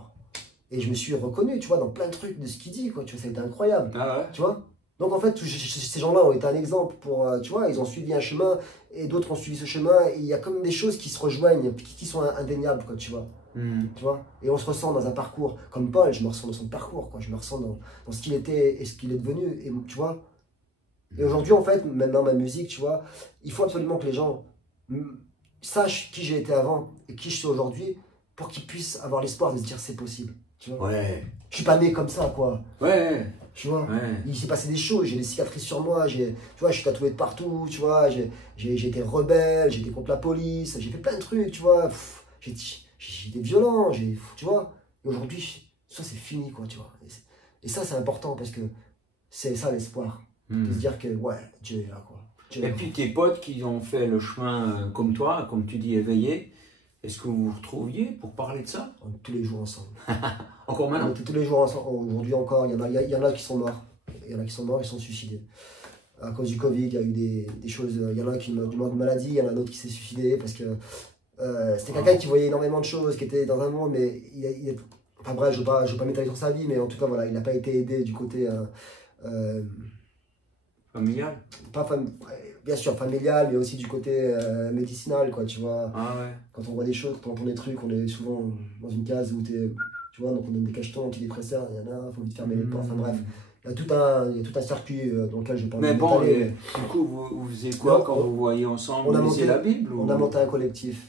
Et je me suis reconnu, tu vois, dans plein de trucs de ce qu'il dit, quoi. Tu vois, ça a été incroyable. Ah ouais. Tu vois. Donc en fait, ces gens-là ont été un exemple pour, tu vois, ils ont suivi un chemin et d'autres ont suivi ce chemin. Et il y a comme des choses qui se rejoignent, qui sont indéniables, quoi, tu vois. Tu vois, et on se ressent dans un parcours. Comme Paul, je me ressens dans son parcours, quoi. Je me ressens dans ce qu'il était et ce qu'il est devenu. Et tu vois, et aujourd'hui, en fait, même dans ma musique, tu vois, il faut absolument que les gens sachent qui j'ai été avant et qui je suis aujourd'hui pour qu'ils puissent avoir l'espoir de se dire c'est possible. Tu vois. Ouais. Je suis pas né comme ça, quoi. Ouais. Tu vois, Ouais. il s'est passé des choses, j'ai des cicatrices sur moi, tu vois, je suis tatoué de partout, tu vois, j'ai été rebelle, j'ai été contre la police, j'ai fait plein de trucs, tu vois, j'ai été violent, tu vois, et aujourd'hui, ça c'est fini, quoi, tu vois. Et ça c'est important parce que c'est ça l'espoir, de se dire que, ouais, Dieu est là, quoi. Dieu est Et là. puis tes potes qui ont fait le chemin comme toi, comme tu dis, éveillé, est-ce que vous vous retrouviez pour parler de ça? On est tous les jours ensemble. Encore On maintenant? était tous les jours ensemble, aujourd'hui encore, il y en a qui sont morts, il y en a qui sont morts, ils sont suicidés. À cause du Covid, il y a eu des choses, il y en a qui ont du mort de maladie, il y en a d'autres qui s'est suicidé parce que c'était quelqu'un qui voyait énormément de choses, qui était dans un monde, mais enfin bref, je ne veux pas m'étaler sur sa vie, mais en tout cas, voilà, il n'a pas été aidé du côté, Familial? pas bien sûr familial, mais aussi du côté médicinal, quoi, tu vois. Ah ouais. Quand on voit des choses, quand on entend des trucs, on est souvent dans une case où tu vois, donc on donne des cachetons, antidépresseurs, il y en a, il faut vite fermer les portes, enfin bref. Il y a tout un circuit dans lequel je ne vais pas Mais bon, m'étaler. du coup, vous faisiez quoi quand vous voyez ensemble? on a Vous lisez monté- la Bible ou... On a monté un collectif.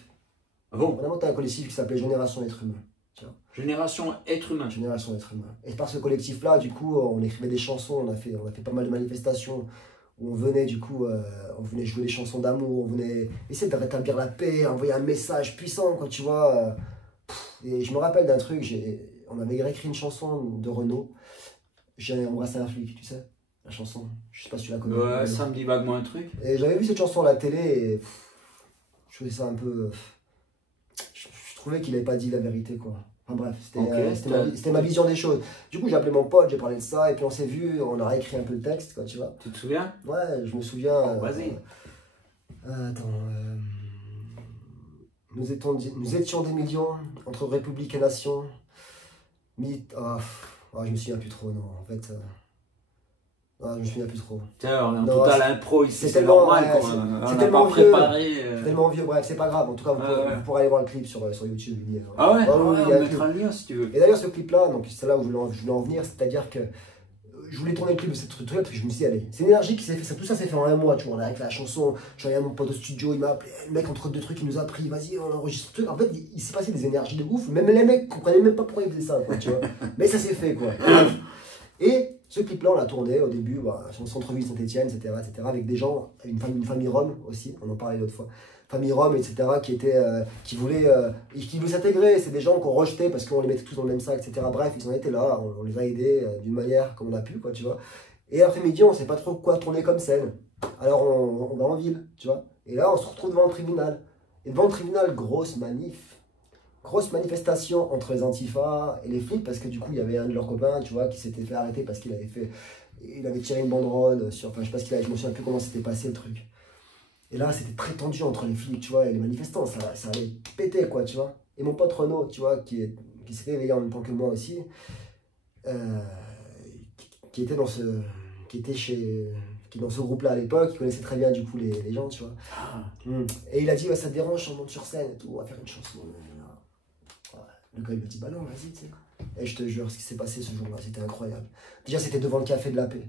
Ah bon? On a monté un collectif qui s'appelait Génération Être Humain. Génération être humain. Génération Être Humain. Et par ce collectif-là, du coup, on écrivait des chansons, on a fait pas mal de manifestations où on venait, du coup, on venait jouer des chansons d'amour, on venait essayer de rétablir la paix, envoyer un message puissant, quoi, tu vois. Et je me rappelle d'un truc, on avait écrit une chanson de Renaud, J'ai embrassé un flic, tu sais, la chanson. Je sais pas si tu la connais. Ouais, ça me dit vaguement un truc. Et j'avais vu cette chanson à la télé et je trouvais ça un peu. Je trouvais qu'il n'avait pas dit la vérité, quoi. Enfin bref, c'était ma vision des choses. Du coup, j'ai appelé mon pote, j'ai parlé de ça, et puis on s'est vu, on a réécrit un peu le texte, quoi, tu vois. Tu te souviens? Ouais, je me souviens. Vas-y. Attends. Nous étions des millions entre République et Nation. Je me souviens plus trop, non. En fait. Je me souviens plus trop. Tiens, on est en Non, total impro ici, c'est c'est tellement- normal. ouais, quoi. c'est On n'a tellement pas vieux. préparé. C'est tellement vieux, bref, c'est pas grave. En tout cas, vous pourrez aller voir le clip sur YouTube. Ah ouais, oui, il y on a un mettra le lien si tu veux. Et d'ailleurs, ce clip-là, donc c'est là où je voulais en venir, c'est-à-dire que je voulais tourner le clip de ce truc-là parce que je me suis dit, allez, c'est l'énergie qui s'est fait, tout ça s'est fait en un mois, tu vois, on a avec la chanson, je suis allé à mon pote au studio, il m'a appelé, le mec entre deux trucs, il nous a pris, vas-y, on enregistre ce truc. En fait, il s'est passé des énergies de ouf, même les mecs comprenaient même pas pourquoi ils faisaient ça, quoi, tu vois. Mais ça s'est fait, quoi. Et ce clip-là, on l'a tourné au début, sur le centre-ville Saint-Etienne, etc., avec des gens, une famille Rome aussi, on en parlait l'autre fois. Famille Rome, etc., qui voulaient s'intégrer. C'est des gens qu'on rejetait parce qu'on les mettait tous dans le même sac, etc. Bref, ils en étaient là, on les a aidés d'une manière comme on a pu, quoi, tu vois. Et l'après-midi, on ne sait pas trop quoi tourner comme scène. Alors on va en ville, tu vois. Et là, on se retrouve devant le tribunal. Et devant le tribunal, grosse manifestation entre les antifas et les flics, parce que du coup, il y avait un de leurs copains, tu vois, qui s'était fait arrêter parce qu'il avait tiré une banderole sur, enfin, je sais pas ce qu'il avait, je me souviens plus comment s'était passé le truc. Et là, c'était très tendu entre les flics, tu vois, et les manifestants, ça allait péter, quoi, tu vois. Et mon pote Renaud, tu vois, qui s'est réveillé en même temps que moi aussi, qui était dans ce groupe-là à l'époque, qui connaissait très bien, du coup, les gens, tu vois. Et il a dit, ouais, ça te dérange, on monte sur scène et tout, on va faire une chanson. Le gars, il m'a dit, bah non, vas-y, tu sais. Et je te jure, ce qui s'est passé ce jour-là, c'était incroyable. Déjà, c'était devant le Café de la Paix,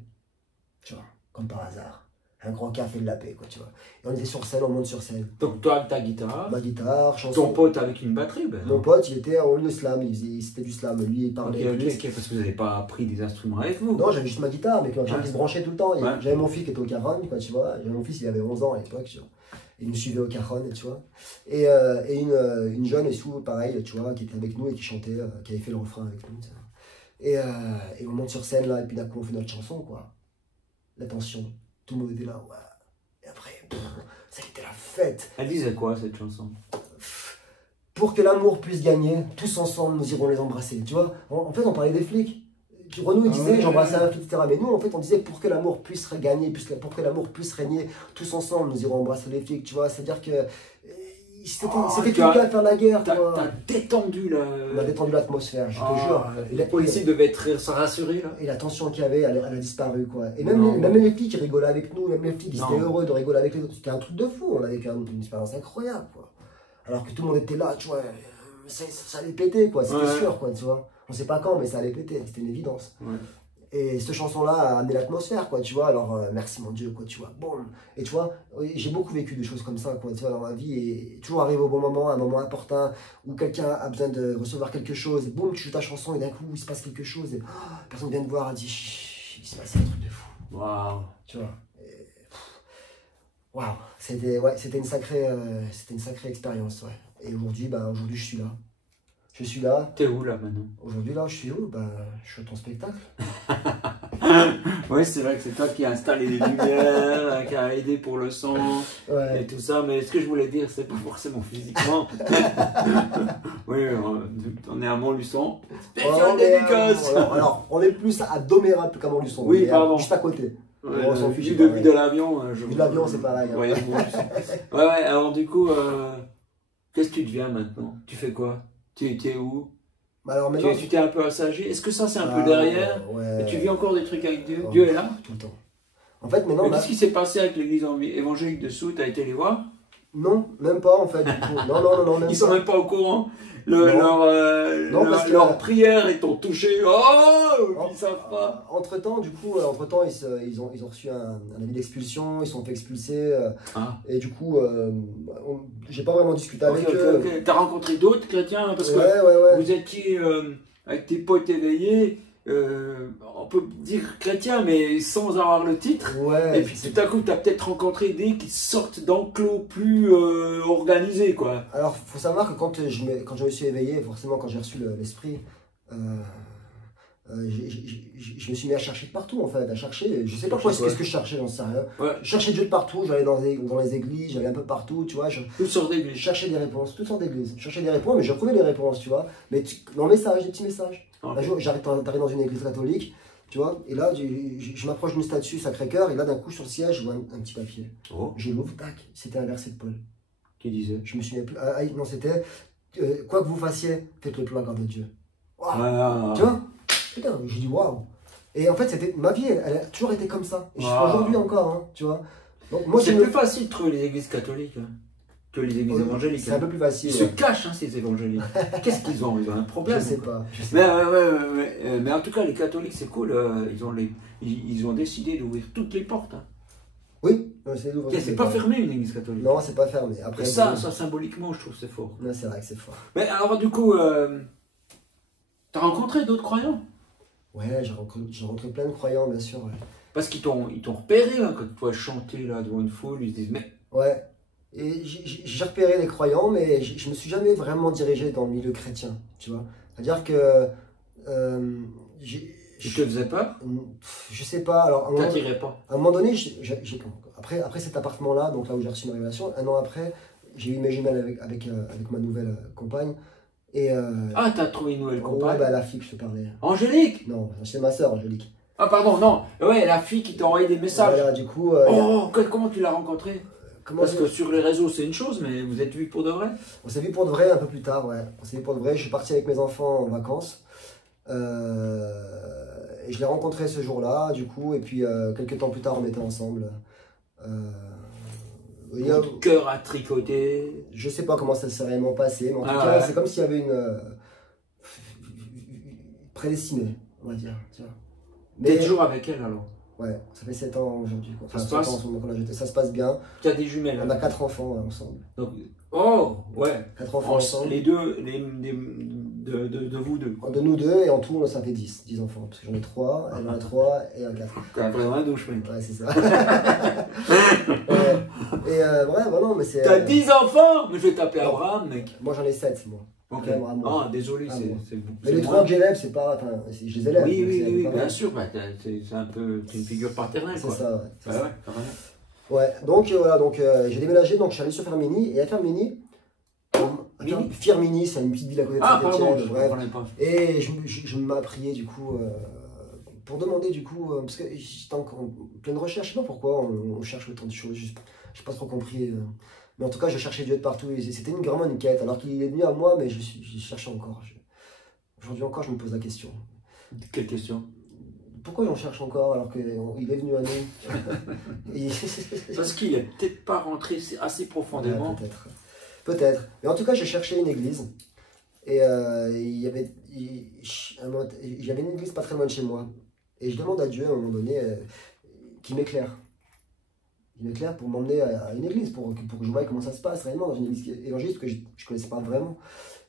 tu vois, comme par hasard. Un grand café de la paix, quoi, tu vois. Et on était sur scène, on monte sur scène. Donc toi avec ta guitare, ma guitare, chanson. ton pote avec une batterie, ben. Mon pote, il était en slam, c'était du slam. Lui, il parlait. Ok, parce que vous n'avez pas pris des instruments avec vous. Non, j'avais juste ma guitare, mais qui se branchait tout le temps. Ouais. J'avais mon fils qui était au Caron, quoi, tu vois. J'avais mon fils, il avait 11 ans à l'époque, tu vois. Il nous suivait au Caron, tu vois. Et une jeune et sous, pareil, tu vois, qui était avec nous et qui chantait, qui avait fait le refrain avec nous, tu vois. Et on monte sur scène, là, et puis d'un coup, on fait notre chanson, quoi. La tension, tout le monde était là, ouais. Et après, ça a été la fête. Elle disait quoi cette chanson? Pour que l'amour puisse gagner, tous ensemble, nous irons les embrasser. Tu vois, en fait, on parlait des flics. Renaud, il disait, j'embrassais un flic, etc. Mais nous, en fait, on disait, pour que l'amour puisse gagner, pour que l'amour puisse régner, tous ensemble, nous irons embrasser les flics. Tu vois, c'est-à-dire que c'était plus le cas de faire la guerre. T'as détendu la... On a détendu l'atmosphère, je te jure. Les policiers devaient être rassurés, là. Et la tension qu'il y avait, elle a disparu, quoi. Et même les flics, ils rigolaient avec nous, même les flics, ils étaient heureux de rigoler avec les autres. C'était un truc de fou, on avait fait une expérience incroyable, quoi. Alors que tout le monde était là, tu vois, ça allait péter, quoi, c'était Ouais. sûr, quoi, tu vois. On sait pas quand, mais ça allait péter, c'était une évidence. Ouais. Et cette chanson-là a amené l'atmosphère, quoi, tu vois. Alors, merci mon Dieu, quoi, tu vois. Bon. Et tu vois, oui, j'ai beaucoup vécu des choses comme ça, quoi, tu vois, dans ma vie. Et toujours arrivé au bon moment, à un moment important, où quelqu'un a besoin de recevoir quelque chose. Et boum, tu joues ta chanson, et d'un coup, il se passe quelque chose. Et personne vient te voir et dit, chut, il s'est passé un truc de fou. Waouh. Tu vois. Waouh. C'était une sacrée expérience, ouais. Et aujourd'hui, aujourd'hui, je suis là. Je suis là. T'es où là maintenant? Aujourd'hui, là, je suis où? Je suis à ton spectacle. Oui, c'est vrai que c'est toi qui as installé les lumières, qui a aidé pour le son Ouais. et tout ça, mais ce que je voulais dire, c'est pas forcément physiquement. Oui, on est à Montluçon. Spécial dédicace. Alors, on est plus à Domérat plus qu'à Montluçon. Oui, On est pardon. juste à côté. Ouais, On s'en fiche, vu c'est pareil. de l'avion, Vu de l'avion, c'est pareil. Hein. Ouais, ouais, alors du coup, qu'est-ce que tu deviens maintenant? Tu fais quoi? Tu es où? Alors maintenant, Tu t'es un peu assagi? Est-ce que ça c'est un peu derrière? ouais. Et tu vis encore des trucs avec Dieu? Oh, Dieu est là? tout le temps. En fait, maintenant, Mais qu'est-ce qui s'est passé avec l'église évangélique de Soult? Tu as été les voir? non, même pas en fait. Du coup. Non, même Ils pas. sont même pas au courant. Non, parce que- Leur prière, ils t'ont touché. Oh, ils savent pas. Entre-temps, du coup, ils ont reçu un avis d'expulsion, ils sont fait expulser. Ah. Et du coup, j'ai pas vraiment discuté avec eux. Ok. T'as rencontré d'autres chrétiens? Parce que Ouais. vous étiez avec tes potes éveillés, on peut dire chrétiens, mais sans avoir le titre. Ouais. Et puis tout à coup, tu as peut-être rencontré des qui sortent d'enclos plus organisés, quoi. Alors, faut savoir que quand je me suis éveillé, forcément, quand j'ai reçu l'esprit, je me suis mis à chercher de partout, en fait, à chercher. Je sais pas Chercher quoi? qu'est-ce que je cherchais, j'en sais rien. Ouais. Je cherchais Dieu de partout, j'allais dans les églises, j'allais un peu partout, tu vois. Toutes sortes Je d'églises. cherchais des réponses, toutes sortes d'églises. Je cherchais des réponses, mais je trouvais des réponses, tu vois. Mais dans le message, des petits messages. Ok. Un jour, t'arrives dans une église catholique, tu vois, et là, je m'approche d'une statue Sacré-Cœur, et là, d'un coup, sur le siège, je vois un petit papier. Oh, Je l'ouvre, tac, c'était un verset de Paul. qui disait? Je me souviens plus. Non, c'était quoi que vous fassiez, faites-le pour la gloire de Dieu. Waouh. Ah. Tu vois? Putain, j'ai dit waouh. Et en fait, ma vie, elle a toujours été comme ça. Et Waouh. aujourd'hui encore, hein, tu vois. Donc, moi, C'est plus facile de trouver les églises catholiques hein, que les églises évangéliques. C'est un peu plus facile. Ils se cachent, hein, ces évangéliques. Qu'est-ce qu'ils ont? Ils ont un Je problème. sais pas. Je sais Mais, pas. mais en tout cas, les catholiques, c'est cool. Ils ont décidé d'ouvrir toutes les portes. Hein. Oui, c'est lourd. C'est pas fermé une église catholique. Non, c'est pas fermé. Après, Et ça, symboliquement, je trouve c'est fort. Non, c'est vrai que c'est fort. Mais alors, du coup, t'as rencontré d'autres croyants? Ouais, j'ai rencontré plein de croyants, bien sûr. Ouais. Parce qu'ils t'ont repéré hein, quand tu vois chanter là devant une foule, ils se disent mais Ouais. Et j'ai repéré les croyants, mais je me suis jamais vraiment dirigé dans le milieu chrétien, tu vois. C'est-à-dire que ils te faisaient peur? je sais pas. Alors, T'attirais pas? à un moment donné, après cet appartement-là, donc là où j'ai reçu ma révélation, un an après, j'ai eu mes jumelles avec ma nouvelle compagne. Et, Ah, t'as trouvé une nouvelle ouais, compagne? la fille que je te parlais. Angélique? Non, c'est ma soeur, Angélique. Ah, pardon, non. Ouais, la fille qui t'a envoyé des messages. Voilà, du coup, Comment tu l'as rencontrée? comment Parce que sur les réseaux, c'est une chose, mais vous êtes vus pour de vrai? on s'est vu pour de vrai un peu plus tard, ouais. On s'est vu pour de vrai. Je suis parti avec mes enfants en vacances. Et je l'ai rencontré ce jour-là, du coup, et puis quelques temps plus tard, on était ensemble. Votre cœur à tricoter. Je sais pas comment ça s'est réellement passé, mais en tout Ah cas, ouais. c'est comme s'il y avait une prédestinée, on va dire. Tu vois. T'es toujours avec elle alors? Ouais, ça fait 7 ans aujourd'hui. Enfin, Ça se 7 passe ans ensemble, donc ça se passe bien. Tu as des jumelles? On a 4 enfants ensemble. Donc, oh, ouais. 4 enfants ensemble. Les deux, de vous deux. De nous deux, et en tout, ça fait 10 enfants. Parce que j'en ai 3, elle en a 3 et un 4. T'as vraiment un douche, mec. Ouais, c'est ça. Ouais. Et ouais, non, mais c'est. T'as 10 enfants? Mais je vais t'appeler Abraham, mec. Moi, j'en ai 7, moi. Ok. À moi. Ah, désolé, À moi. c'est beaucoup. Mais les 3 que j'élève, c'est pas. Enfin, je les élève. Oui, donc oui, c'est oui, pas bien mal. sûr. Bah, c'est un peu une figure paternelle, C'est quoi. ça, ouais. Bah ouais, carrément. Ouais, donc voilà, j'ai déménagé, donc je suis allé sur Firminy, et à Firminy, Firminy, c'est une petite ville à côté de Ah, pardon, Saint-Étienne, je ne bref. comprenais pas. Et je m'ai prié du coup pour demander du coup, parce que j'étais encore en pleine recherche, je sais pas pourquoi on cherche autant de choses, j'ai pas trop compris. Mais en tout cas, je cherchais Dieu de partout, et c'était vraiment une quête, alors qu'il est venu à moi, mais je cherche encore. Aujourd'hui encore, je me pose la question. Quelle question? Pourquoi on cherche encore alors qu'il est venu à nous? Parce qu'il est peut-être pas rentré assez profondément. Ouais, peut-être. Mais en tout cas, j'ai cherché une église. Et j'avais une église pas très loin de chez moi. Et je demande à Dieu à un moment donné qu'il m'éclaire. Il m'éclaire pour m'emmener à une église, pour que je voie comment ça se passe réellement dans une église évangéliste que je ne connaissais pas vraiment.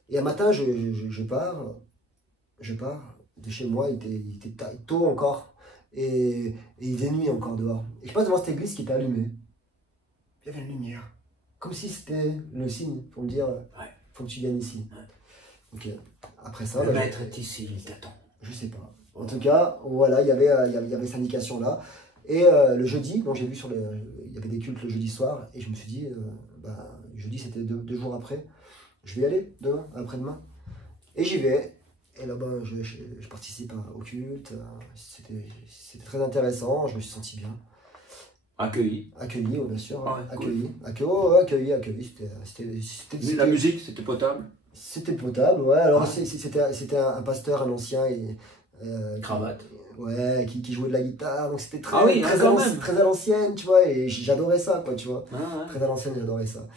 Et un matin, je pars de chez moi, il était tôt encore, et il faisait nuit encore dehors. Et je passe devant cette église qui était allumée. Il y avait une lumière. Comme si c'était le signe pour me dire, faut que tu viennes ici. Ok. Après ça, le maître est ici, il t'attend. Je sais pas. En tout cas, voilà, il y avait cette indication-là. Et le jeudi, donc j'ai vu il y avait des cultes le jeudi soir, et je me suis dit, jeudi c'était deux jours après, je vais y aller demain, après-demain. Et j'y vais. Et là-bas, je participe au culte. C'était très intéressant, je me suis senti bien. Accueilli. Accueilli, bien sûr. Ah ouais, accueilli. Cool. Accueilli. Mais la musique, c'était potable. C'était potable, ouais. Alors, c'était un pasteur, un ancien. Cravate. Ouais, qui jouait de la guitare. Donc, c'était très à l'ancienne, tu vois. Et j'adorais ça, quoi, tu vois. Très à l'ancienne, j'adorais ça.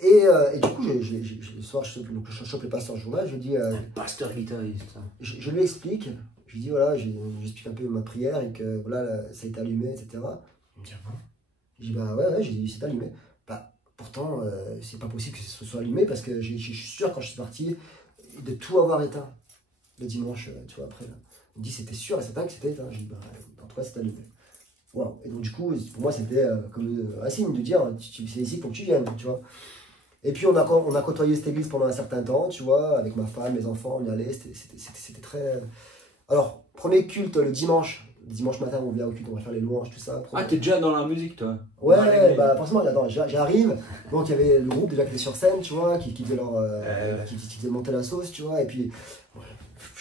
Et du coup, le soir, je chope le pasteur ce jour-là. Je lui dis. Un pasteur guitariste. Je lui explique. Je lui dis, voilà, j'explique un peu ma prière et que voilà, ça a été allumé, etc. Il me dit, ah bon? Je dis, bah ouais, j'ai dit, c'est allumé. Bah, pourtant, c'est pas possible que ce soit allumé parce que je suis sûr, quand je suis parti, de tout avoir éteint le dimanche, tu vois, après. Là. Il me dit, c'était sûr et certain que c'était éteint. Je dis, bah, en tout cas, c'est allumé. Waouh. Et donc, du coup, pour moi, c'était comme un signe de dire, c'est ici pour que tu viennes, tu vois. Et puis, on a côtoyé cette église pendant un certain temps, tu vois, avec ma femme, mes enfants, on y allait, c'était très. Alors, premier culte le dimanche matin, on vient au culte, on va faire les louanges, tout ça. Ah, t'es déjà dans la musique, toi? Ouais, bah forcément, j'arrive. Donc, il y avait le groupe déjà qui était sur scène, tu vois, qui faisait qui faisait monter la sauce, tu vois. Et puis,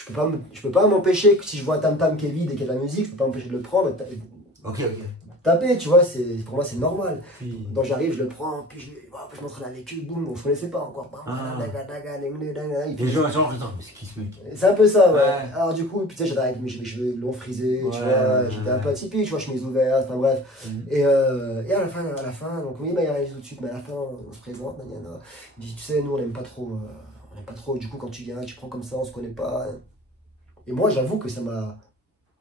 je peux pas m'empêcher, si je vois un tam-tam qui est vide et qu'il y a de la musique, je peux pas m'empêcher de le prendre. Ok. Taper, tu vois, pour moi c'est normal. Puis... Donc j'arrive, je le prends, puis je m'entraîne avec eux, boum, on se connaissait pas encore. Les gens, attends, mais c'est qui ce mec? C'est un peu ça, ouais. Alors du coup, tu sais, j'étais avec mes cheveux longs frisés, tu vois, j'étais un peu atypique, tu vois, chemise ouverte, enfin bref. Et à la fin, donc oui, il arrive tout de suite, mais à la fin, on se présente, il dit, tu sais, nous on n'aime pas trop, du coup quand tu viens, tu prends comme ça, on se connaît pas. Et moi, j'avoue que ça m'a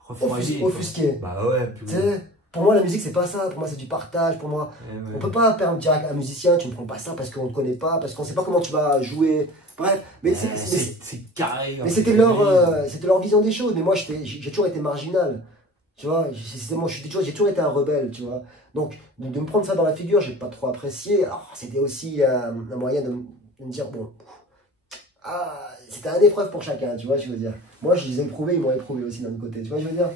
offusqué. Bah ouais, tu sais. Pour moi, la musique, c'est pas ça. Pour moi, c'est du partage. Pour moi, on peut pas dire à un musicien, tu ne prends pas ça parce qu'on ne te connaît pas, parce qu'on ne sait pas comment tu vas jouer. Bref, mais c'est carré. Mais c'était leur vision des choses. Mais moi, j'ai toujours été marginal. Tu vois, j'ai toujours été un rebelle, tu vois. Donc, de me prendre ça dans la figure, j'ai pas trop apprécié. Alors, c'était aussi un moyen de me dire, bon, c'était un épreuve pour chacun, tu vois, je veux dire. Moi, je les ai éprouvés, ils m'ont éprouvé aussi d'un côté, tu vois, je veux dire.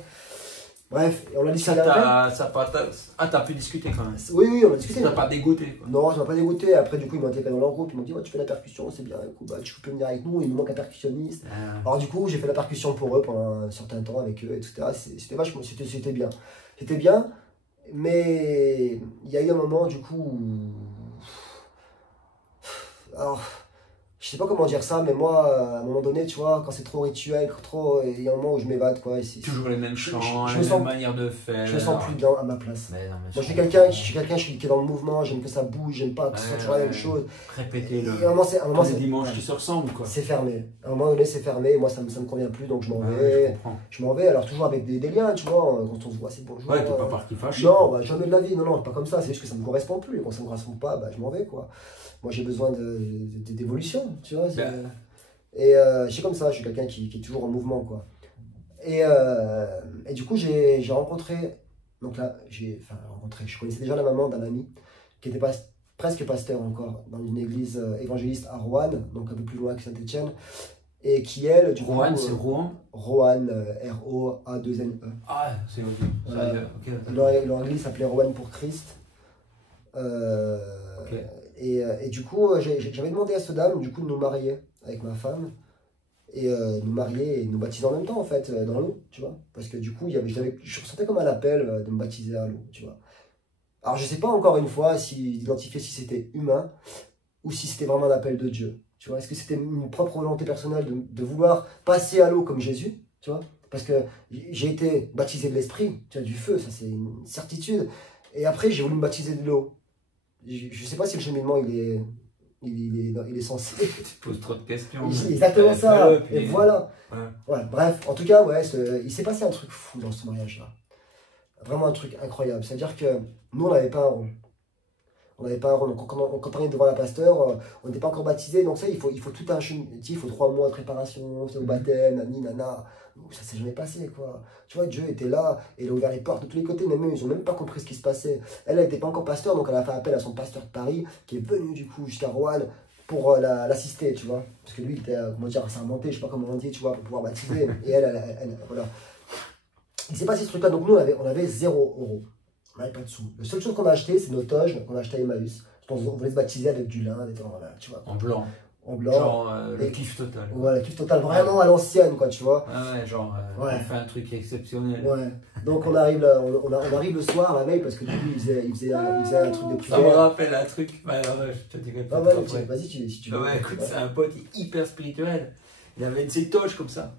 Bref, et on a discuté t'as pu discuter quand même? Oui, on a discuté. Ça t'a pas dégoûté, quoi? Non, ça m'a pas dégoûté. Après, du coup, ils m'ont intégré dans leur groupe. Ils m'ont dit, ouais, tu fais la percussion, c'est bien. Écoute, bah, tu peux venir avec nous. Il nous manque un percussionniste. Alors, du coup, j'ai fait la percussion pour eux pendant un certain temps avec eux, etc. C'était vachement, c'était bien. C'était bien, mais il y a eu un moment, du coup, où... Alors, je sais pas comment dire ça, mais moi, à un moment donné, tu vois, quand c'est trop rituel, il y a un moment où je m'évade, quoi. Toujours les mêmes chants, les mêmes manières de faire. Je me sens plus bien à ma place. Mais non, mais moi, je suis quelqu'un qui est dans le mouvement, j'aime que ça bouge, j'aime pas que ce soit toujours la même chose. Répéter le. Et à un moment, c'est dimanche qui se ressemblent, quoi. C'est fermé. À un moment donné, c'est fermé, moi, ça me convient plus, donc je m'en vais. Je m'en vais, alors toujours avec des liens, tu vois, quand on se voit, c'est bonjour. Ouais, t'es pas parti fâché. Non, bah, jamais de la vie, non, pas comme ça, c'est juste que ça me correspond plus. Et quand ça me correspond pas, bah, je m'en vais, quoi. Moi, j'ai besoin d'évolution, tu vois. Et je suis comme ça, je suis quelqu'un qui est toujours en mouvement, quoi. Et du coup, j'ai rencontré, donc là, je connaissais déjà la maman d'un ami qui était presque pasteur encore, dans une église évangéliste à Roanne, donc un peu plus loin que Saint-Étienne, et qui, elle, du coup... Roanne, c'est Rouen? Roanne, R-O-A-2-N-E. Ah, c'est ok. Leur église s'appelait Roanne pour Christ. Et du coup, j'avais demandé à cette dame, du coup, de nous marier avec ma femme. Et nous marier et nous baptiser en même temps, en fait, dans l'eau, tu vois. Parce que du coup, je ressentais comme un appel de me baptiser à l'eau, tu vois. Alors, je sais pas encore une fois d'identifier si c'était humain ou si c'était vraiment un appel de Dieu. Tu vois, est-ce que c'était une propre volonté personnelle de vouloir passer à l'eau comme Jésus, tu vois. Parce que j'ai été baptisé de l'esprit, tu vois, du feu, ça c'est une certitude. Et après, j'ai voulu me baptiser de l'eau. Je sais pas si le cheminement, il est il est censé. Tu te poses trop de questions. Exactement ça. Fais-le, puis- Et voilà. Ouais. Ouais, bref, en tout cas, ouais, il s'est passé un truc fou dans ce mariage-là. Vraiment un truc incroyable. C'est-à-dire que nous, on n'avait pas un rond. On n'avait pas un rond. Donc, quand on est devant la pasteur, on n'était pas encore baptisé. Donc, ça, il faut tout un chemin. Il faut 3 mois de préparation, au baptême, nani, nana. Ça s'est jamais passé, quoi. Tu vois, Dieu était là et il a ouvert les portes de tous les côtés. Même eux, ils n'ont même pas compris ce qui se passait. Elle n'était pas encore pasteur, donc elle a fait appel à son pasteur de Paris, qui est venu, du coup, jusqu'à Roanne pour l'assister, tu vois. Parce que lui, il était, comment dire, assermenté, je sais pas comment on dit, tu vois, pour pouvoir baptiser. Et elle voilà. Il s'est passé ce truc-là, donc nous, on avait 0 €. On n'avait pas de sous. La seule chose qu'on a acheté, c'est nos toges qu'on a acheté à Emmaüs. On voulait se baptiser avec du lin, voilà, tu vois. En blanc. En blanc. Genre le kiff total. Voilà, le kiff total, vraiment à l'ancienne, quoi, tu vois. Ah ouais, genre, Ouais. on fait un truc exceptionnel. Ouais. Donc on arrive le soir, la veille, parce que du coup, il faisait un truc de Ça me prière. rappelle un truc, bah, ouais, je te dirai Ah peut-être ouais, après. vas-y, si tu veux. Ouais, écoute, c'est un pote hyper spirituel. Il avait une toge comme ça.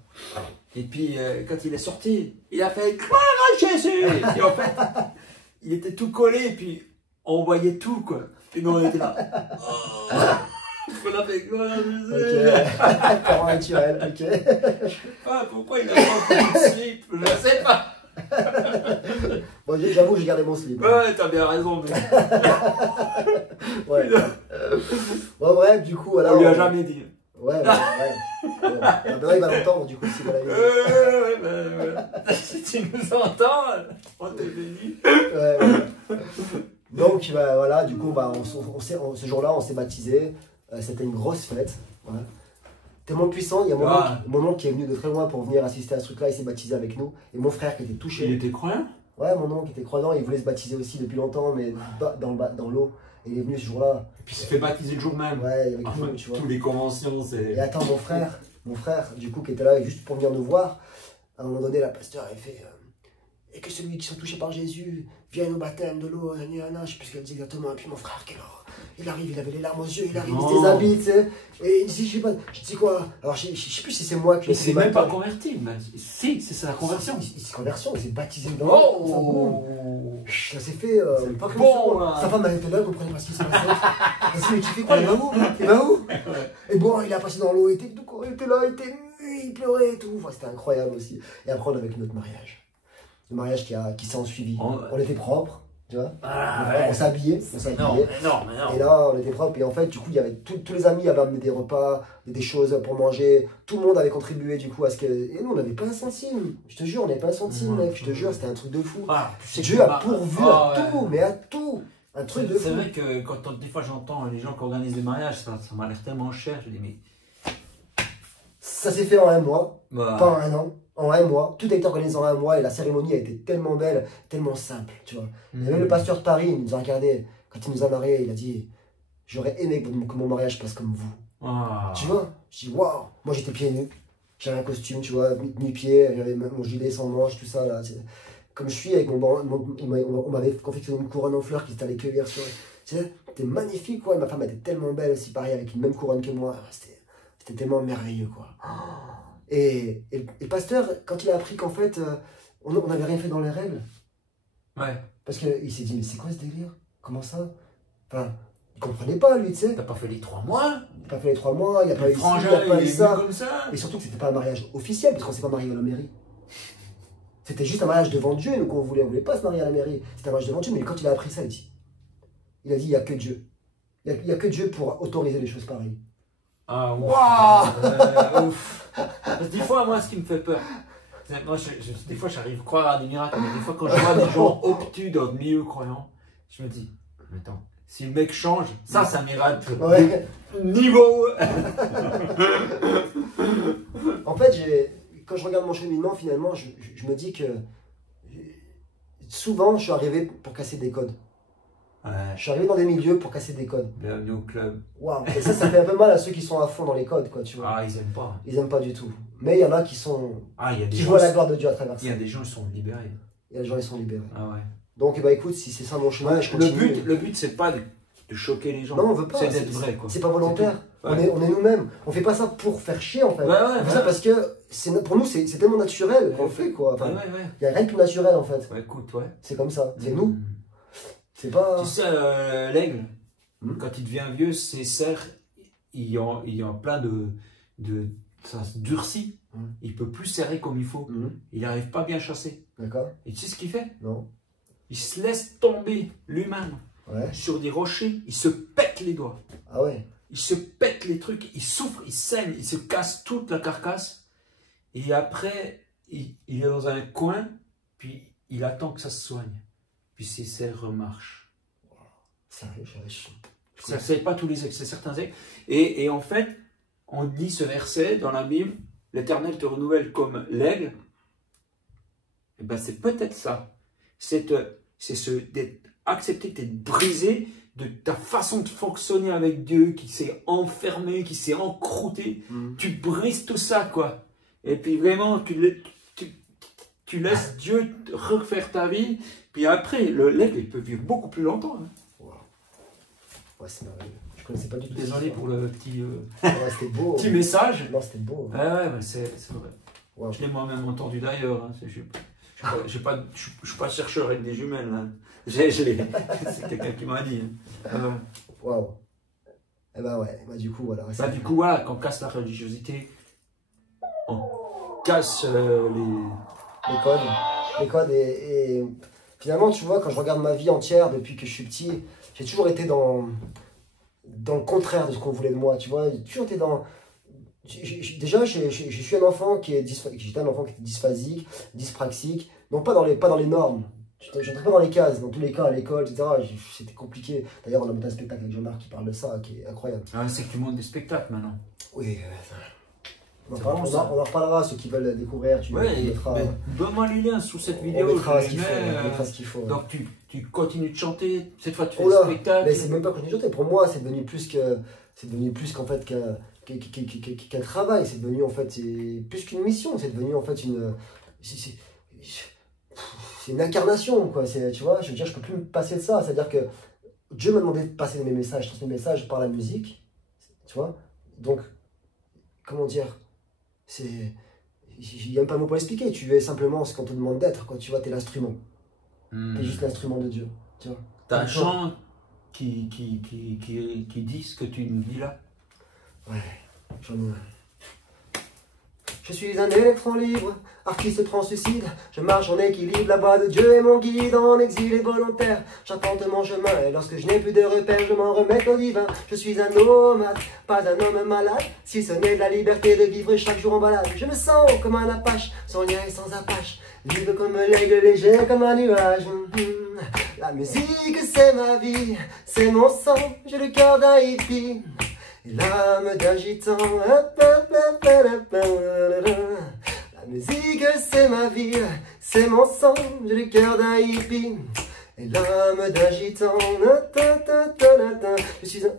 Et puis, quand il est sorti, il a fait gloire à Jésus. Et en fait, il était tout collé, et puis on voyait tout, quoi. Et nous, on était là. Oh, on a fait gloire à Jésus. Ok. Parent naturel, ok. Je sais pas pourquoi il a pas pris de slip. Je sais pas. Bon, j'avoue, j'ai gardé mon slip. Ouais, t'as bien raison, mais Ouais. Bon, bref, du coup, voilà. on lui a jamais dit. Ouais. Maintenant, il va l'entendre, du coup, si vous l'avez dit. Si tu nous entends, on t'est béni. Ouais. Donc, bah, voilà, du coup, bah, ce jour-là, on s'est baptisé. C'était une grosse fête. Voilà. Tellement puissant, il y a mon oncle qui est venu de très loin pour venir assister à ce truc-là, il s'est baptisé avec nous. Et mon frère qui était touché. Il était croyant? Ouais, mon oncle était croyant, il voulait se baptiser aussi depuis longtemps, mais dans l'eau. Et il est venu ce jour-là. Et puis il s'est fait baptiser le jour même. Ouais, avec Enfin, nous, tu vois. tous les conventions, c'est. Et attends, mon frère, du coup, qui était là juste pour venir nous voir, à un moment donné, la pasteur, elle fait et que celui qui sont touchés par Jésus vienne au baptême de l'eau, je sais plus ce qu'elle dit exactement. Et puis mon frère, il arrive, il avait les larmes aux yeux, il arrive, il se déshabille, tu sais. Et il dit, je sais pas, je dis quoi? Alors, je sais plus si c'est moi qui Mais c'est même pas converti, mais si, c'est sa conversion. C'est conversion, il s'est baptisé dans Oh! Ça s'est fait. C'est pas bon, comme ça. là. Sa femme elle était là, elle comprenait pas ce qui se passait. Elle dit, mais tu fais quoi? Il va où? Il va où? Et bon, il a passé dans l'eau, il était là, il était nu, il pleurait et tout. Enfin, c'était incroyable aussi. Et après, on a vécu notre mariage. Le mariage qui s'en suivi. On était propres, tu vois. On s'habillait. Non, mais non. Et là, on était propres. Et en fait, du coup, il y avait tous les amis avaient amené des repas, des choses pour manger. Tout le monde avait contribué, du coup, à ce que. Et nous, on n'avait pas un centime. Je te jure, on n'avait pas un centime, mec. Je te jure, c'était un truc de fou. Dieu a pourvu à tout, mais à tout. Un truc de fou. C'est vrai que des fois j'entends les gens qui organisent des mariages, ça m'a l'air tellement cher. Je dis, mais. Ça s'est fait en un mois, Bah. pas en un an. En un mois, tout a été organisé en un mois et la cérémonie a été tellement belle, tellement simple, tu vois. Et même le pasteur de Paris, il nous a regardé, quand il nous a mariés, il a dit, j'aurais aimé que mon mariage passe comme vous. Ah. Tu vois, je dis, waouh, moi j'étais pieds nus, j'avais un costume, tu vois, nu-pieds, j'avais mon gilet sans manches, tout ça, là. Comme je suis, avec on m'avait confectionné une couronne en fleurs qui allé cueillir sur. C'était magnifique, quoi. Et ma femme était tellement belle aussi, pareil, avec une même couronne que moi. C'était tellement merveilleux, quoi. Et le pasteur, quand il a appris qu'en fait, on n'avait rien fait dans les règles. Ouais. Parce qu'il s'est dit, mais c'est quoi ce délire? Comment ça? Enfin, il comprenait pas, lui, tu sais. T'as pas fait les 3 mois? Il n'a pas fait les 3 mois, il n'y a pas eu ci, il n'y a pas eu ça. Et surtout que c'était pas un mariage officiel, parce qu'on s'est pas marié à la mairie. C'était juste un mariage devant Dieu, donc on voulait pas se marier à la mairie. C'était un mariage devant Dieu, mais quand il a appris ça, il a dit, il n'y a que Dieu. Il n'y a que Dieu pour autoriser les choses pareilles. Ah, waouh! Ouf! Parce que des fois, moi, ce qui me fait peur, moi, des fois, j'arrive à croire à des miracles, mais des fois, quand je vois des gens obtus dans le milieu croyant, je me dis, mais attends, si le mec change, ça, c'est un miracle. Ouais. Niveau! En fait, quand je regarde mon cheminement, finalement, je me dis que souvent, je suis arrivé pour casser des codes. Ouais. Je suis arrivé dans des milieux pour casser des codes. Bienvenue au club. Waouh! Et ça fait un peu mal à ceux qui sont à fond dans les codes, quoi, tu vois. Ah, ils aiment pas. Ils aiment pas du tout. Mais il y en a qui sont. Ah, il y a des qui gens. voient la gloire de Dieu à travers ça. Il y a des gens qui sont libérés. Il y a des gens qui sont libérés. Ah ouais. Donc, bah écoute, si c'est ça mon chemin, je continue. Le but, c'est pas de choquer les gens. Non, on veut pas. C'est d'être vrai, quoi. C'est pas volontaire. Ouais. On est nous-mêmes. On fait pas ça pour faire chier, en fait. Ouais, on fait ça parce que pour nous, c'est tellement naturel qu'on le fait, quoi. Enfin, il y a rien de plus naturel, en fait. Ouais, écoute, ouais. C'est comme ça. C'est nous. C'est pas. Tu sais, l'aigle, quand il devient vieux, ses serres, il y a plein ça se durcit. Il peut plus serrer comme il faut. Il n'arrive pas bien à chasser. D'accord. Et tu sais ce qu'il fait? Non. Il se laisse tomber lui-même sur des rochers. Il se pète les doigts. Ah ouais. Il se pète les trucs. Il souffre, il saigne, il se casse toute la carcasse. Et après, il est dans un coin, puis il attend que ça se soigne. Puis ses serres remarchent. Sérieux, Ça ne sait pas tous les c'est certains ex. Et en fait, on dit ce verset dans la Bible, l'Éternel te renouvelle comme l'aigle. Et ben c'est peut-être ça. C'est accepter que tu es brisé de ta façon de fonctionner avec Dieu, qui s'est enfermé, qui s'est encrouté. Tu brises tout ça, quoi. Et puis vraiment, tu laisses Dieu refaire ta vie. Puis après, l'aigle, il peut vivre beaucoup plus longtemps. Hein. Wow. Ouais, c'est merveilleux. Je connaissais pas du tout. Désolé pour le petit, c'était beau. petit message. Non, c'était beau. Ouais, c'est vrai. Wow. Je l'ai moi-même entendu d'ailleurs. Hein. Je suis pas chercheur avec des jumelles. Hein. C'est quelqu'un qui m'a dit. Hein. Waouh. Et bah ouais, bah du coup voilà. Du coup voilà, quand on casse la religiosité, on casse les codes et finalement tu vois, quand je regarde ma vie entière depuis que je suis petit, j'ai toujours été dans le contraire de ce qu'on voulait de moi, tu vois. J'ai toujours été dans... Déjà, je suis un enfant j'étais un enfant qui était dysphasique, dyspraxique, donc pas dans les normes. Je n'entrais pas dans les cases, dans tous les cas à l'école, etc. C'était compliqué. D'ailleurs, on a monté un spectacle avec Jean-Marc qui parle de ça, qui est incroyable. Ah, c'est que tu montes des spectacles maintenant. Oui, on en reparlera, ceux qui veulent découvrir. Donne-moi les liens sous cette vidéo. On mettra ce qu'il faut. Donc tu continues de chanter, cette fois tu fais des spectacles. Mais c'est même pas que je continue de chanter, pour moi c'est devenu plus qu'en fait qu'un travail, c'est devenu en fait plus qu'une mission, c'est devenu en fait c'est une incarnation, quoi. Tu vois, je veux dire, je peux plus me passer de ça. C'est-à-dire que Dieu m'a demandé de passer mes messages par la musique, tu vois. Donc, comment dire, il n'y a même pas de mot pour l'expliquer. Tu es simplement ce qu'on te demande d'être, quoi. Tu vois, tu es l'instrument. Tu es juste l'instrument de Dieu, tu vois. T'as un chant qui dit ce que tu nous dis là? Ouais, j'en ai un. Je suis un électron libre, artiste translucide. Je marche en équilibre, la voix de Dieu est mon guide. En exil et volontaire, j'apporte mon chemin. Et lorsque je n'ai plus de repères, je m'en remets au divin. Je suis un nomade, pas un homme malade. Si ce n'est de la liberté de vivre chaque jour en balade. Je me sens comme un apache, sans lien et sans apache. Libre comme l'aigle, léger comme un nuage. La musique c'est ma vie, c'est mon sang. J'ai le cœur d'un hippie et l'âme d'un gitan. La musique c'est ma vie, c'est mon sang. J'ai le cœur d'un hippie et l'âme d'un gitan. Je suis un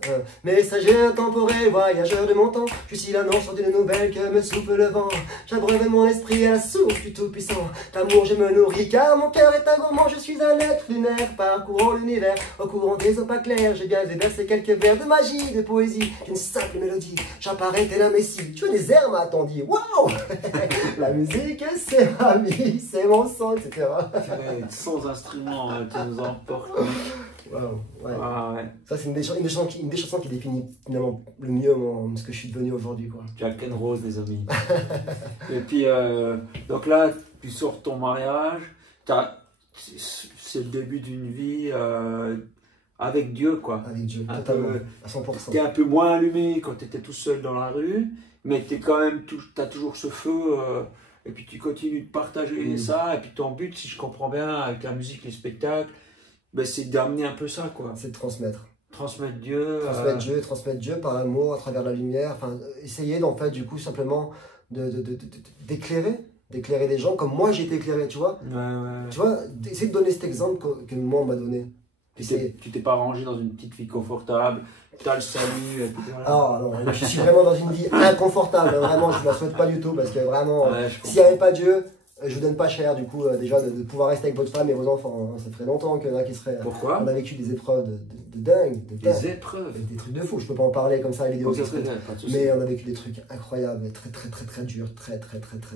messager intemporel, voyageur de mon temps. Je suis l'annonce d'une nouvelle que me souffle le vent. J'abreuve mon esprit à la source du Tout-Puissant. D'amour je me nourris car mon cœur est un gourmand. Je suis un être lunaire parcourant l'univers. Au courant des eaux pas claires, j'ai bien déversé quelques vers de magie, de poésie, d'une simple mélodie. J'apparais tel un messie. Tu vois des airs m'a-t-on dit. Waouh. La musique c'est ma vie, c'est mon sang, etc. Sans instrument, tu nous emportes. Wow, ouais. Ah, ouais. Ça c'est une des chansons qui définit finalement le mieux ce que je suis devenu aujourd'hui, quoi. Jack and Rose, les amis. Et puis donc là tu sors ton mariage, c'est le début d'une vie avec Dieu, quoi. Avec Dieu, totalement, à 100%. T'es un peu moins allumé quand tu étais tout seul dans la rue, mais t'es quand même t'as toujours ce feu et puis tu continues de partager ça. Et puis ton but, si je comprends bien, avec la musique, les spectacles, ben, c'est d'amener un peu ça, quoi. C'est de transmettre. Transmettre Dieu. Transmettre Dieu par l'amour, à travers la lumière. Enfin, essayer, en fait, du coup, simplement d'éclairer des gens comme moi j'ai été éclairé, tu vois. Ouais. Tu vois, essayer de donner cet exemple que moi on m'a donné. Tu t'es pas rangé dans une petite vie confortable, tu as le salut, et puis voilà. Ah non, je suis vraiment dans une vie inconfortable, vraiment, je ne la souhaite pas du tout, parce que vraiment, s'il n'y avait pas Dieu, je vous donne pas cher, du coup, déjà, de pouvoir rester avec votre femme et vos enfants. Hein. Ça ferait longtemps qu'il y en a qui seraient... Pourquoi? On a vécu des épreuves de dingue. Des épreuves? Des trucs de fou, je peux pas en parler comme ça, les vidéos. Mais on a vécu des trucs incroyables, très durs, très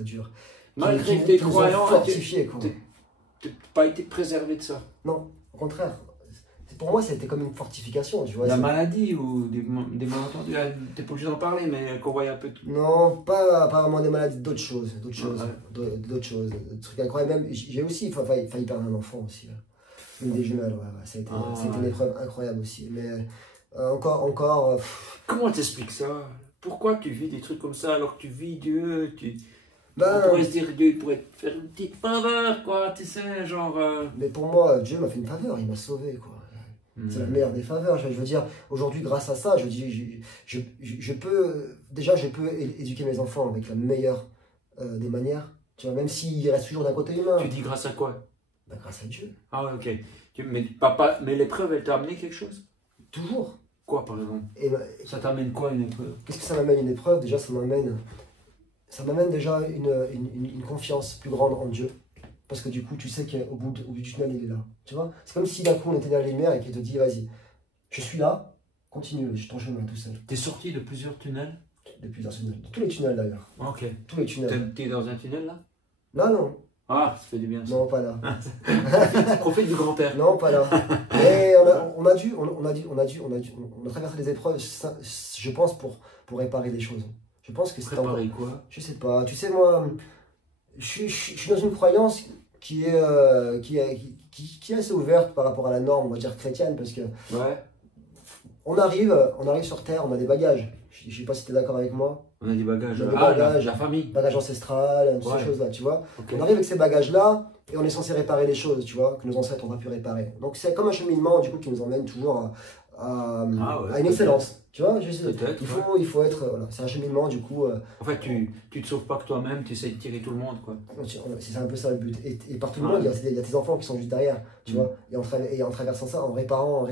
durs. Malgré que tu es croyant, fortifié, quoi. Tu n'as pas été préservé de ça? Non, au contraire. Pour moi, c'était comme une fortification, tu vois. La maladie ou des malentendus, t'es pas obligé d'en parler, mais qu'on voit un peu tout. Non, pas vraiment des maladies, d'autres choses, Ouais. d'autres choses, des trucs incroyables. Même, j'ai aussi failli perdre un enfant aussi. Une des jumelles, ouais, ça a été une Ouais. épreuve incroyable aussi. Mais encore, Comment t'expliques ça? Pourquoi tu vis des trucs comme ça alors que tu vis Dieu? On ben, pourrait se dire Dieu il pourrait te faire une petite faveur, quoi, tu sais, genre. mais pour moi, Dieu m'a fait une faveur, il m'a sauvé, quoi. C'est la Hmm. meilleure des faveurs. Je veux dire, aujourd'hui, grâce à ça, je peux éduquer mes enfants avec la meilleure des manières. Tu vois, même s'il reste toujours d'un côté humain. Tu dis grâce à quoi? Ben, grâce à Dieu. Ah ouais, ok. Mais, papa, mais l'épreuve, elle t'a amené quelque chose? Toujours. Quoi, par exemple? Et Ça t'amène quoi, une épreuve? qu'est-ce que ça m'amène une épreuve? Déjà, ça m'amène déjà une confiance plus grande en Dieu. Parce que du coup, tu sais qu'au au bout du tunnel, il est là. Tu vois? C'est comme si d'un coup, on était dans la lumière et qu'il te dit, vas-y, je suis là, continue ton chemin tout seul. T'es sorti de plusieurs tunnels? De plusieurs tunnels. De tous les tunnels d'ailleurs. Ok. Tous les tunnels. T'es dans un tunnel là? Là, non. Ah, ça fait du bien ça. Non, pas là. Profite du grand air. Non, pas là. Mais on a traversé des épreuves, je pense, pour réparer des choses. Je pense que c'était encore. Préparer quoi? Je sais pas. Tu sais, moi, je suis dans une croyance qui est assez ouverte par rapport à la norme, on va dire chrétienne, parce que Ouais. on arrive sur Terre, on a des bagages. Je sais pas si tu es d'accord avec moi. On a des bagages. On a des Ah, bagages. la famille. Bagages ancestral, toutes Ouais. ces choses-là, tu vois. Ok. On arrive avec ces bagages-là et on est censé réparer les choses, tu vois, que nos ancêtres n'ont pas pu réparer. Donc c'est comme un cheminement, du coup, qui nous emmène toujours Ah ouais, à une excellence. Tu vois, je sais, Peut-être. Ouais. il faut être. Voilà, c'est un cheminement, du coup. En fait, tu te sauves pas que toi-même, tu essaies de tirer tout le monde, quoi. C'est un peu ça le but. Et par tout le Ouais. monde, il y a tes enfants qui sont juste derrière, tu Mm. vois. Et en traversant ça, en réparant,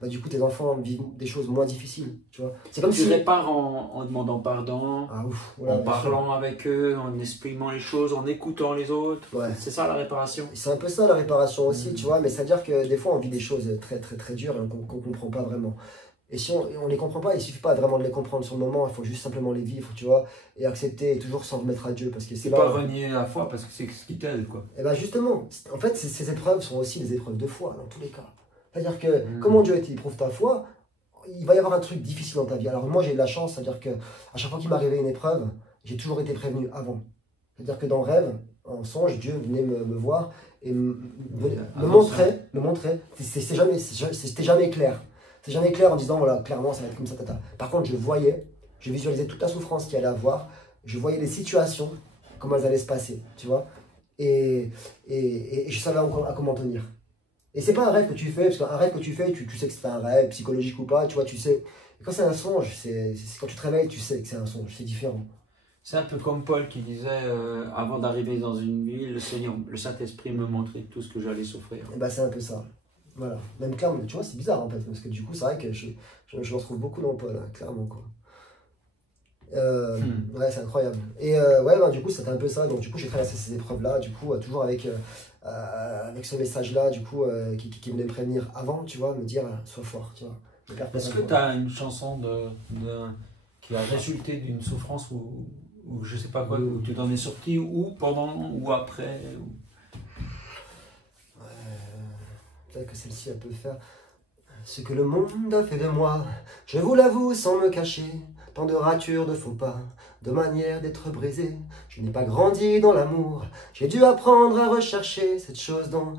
bah, du coup, tes enfants vivent des choses moins difficiles, tu vois. C'est comme Tu si. répares en demandant pardon, Ah ouf, voilà, en bien sûr. parlant avec eux, en exprimant les choses, en écoutant les autres. Ouais. C'est ça la réparation. C'est un peu ça la réparation aussi, Mm. tu vois, mais c'est-à-dire que des fois on vit des choses très très très dures et qu'on ne comprend pas vraiment. Et si on ne les comprend pas, il suffit pas vraiment de les comprendre sur le moment, il faut juste simplement les vivre, tu vois, et accepter et toujours s'en remettre à Dieu, parce que c'est C'est là. pas renier la foi parce que c'est ce qui t'aide, quoi. Et bien justement, en fait, ces épreuves sont aussi des épreuves de foi dans tous les cas. C'est-à-dire que, Mm. comment Dieu éprouve ta foi, il va y avoir un truc difficile dans ta vie. Alors moi j'ai de la chance, c'est-à-dire que à chaque fois qu'il m'arrivait une épreuve, j'ai toujours été prévenu avant. C'est-à-dire que dans le rêve, en songe, Dieu venait me voir et me montrer. C'était jamais clair. C'est jamais clair en disant, voilà, clairement, ça va être comme ça, tata. Par contre, je visualisais toute la souffrance qu'il allait avoir, je voyais les situations, comment elles allaient se passer, tu vois. Et je savais à comment tenir. Et c'est pas un rêve que tu fais, parce qu'un rêve que tu fais, tu sais que c'est un rêve, psychologique ou pas, tu vois, tu sais. Et quand c'est un songe, c'est quand tu te réveilles, tu sais que c'est un songe, c'est différent. C'est un peu comme Paul qui disait avant d'arriver dans une ville, le Seigneur, le Saint-Esprit me montrait tout ce que j'allais souffrir. Et bah c'est un peu ça. Voilà. Même clairement, tu vois, c'est bizarre en fait, parce que du coup, c'est vrai que je me retrouve beaucoup dans Paul, hein, clairement, quoi. Ouais, c'est incroyable. Et ouais, ben, du coup, c'était un peu ça. Donc, du coup, j'ai traversé ces épreuves-là, du coup, toujours avec ce message-là, du coup, qui venait me prévenir avant, tu vois, me dire, sois fort, tu vois. Est-ce que tu as une chanson qui a résulté d'une souffrance ou je sais pas quoi, où tu t'en es sorti, ou pendant, ou après Peut-être que celle-ci, elle peut faire. Ce que le monde a fait de moi, je vous l'avoue sans me cacher. Tant de ratures, de faux pas, de manières d'être brisé. Je n'ai pas grandi dans l'amour, j'ai dû apprendre à rechercher cette chose dont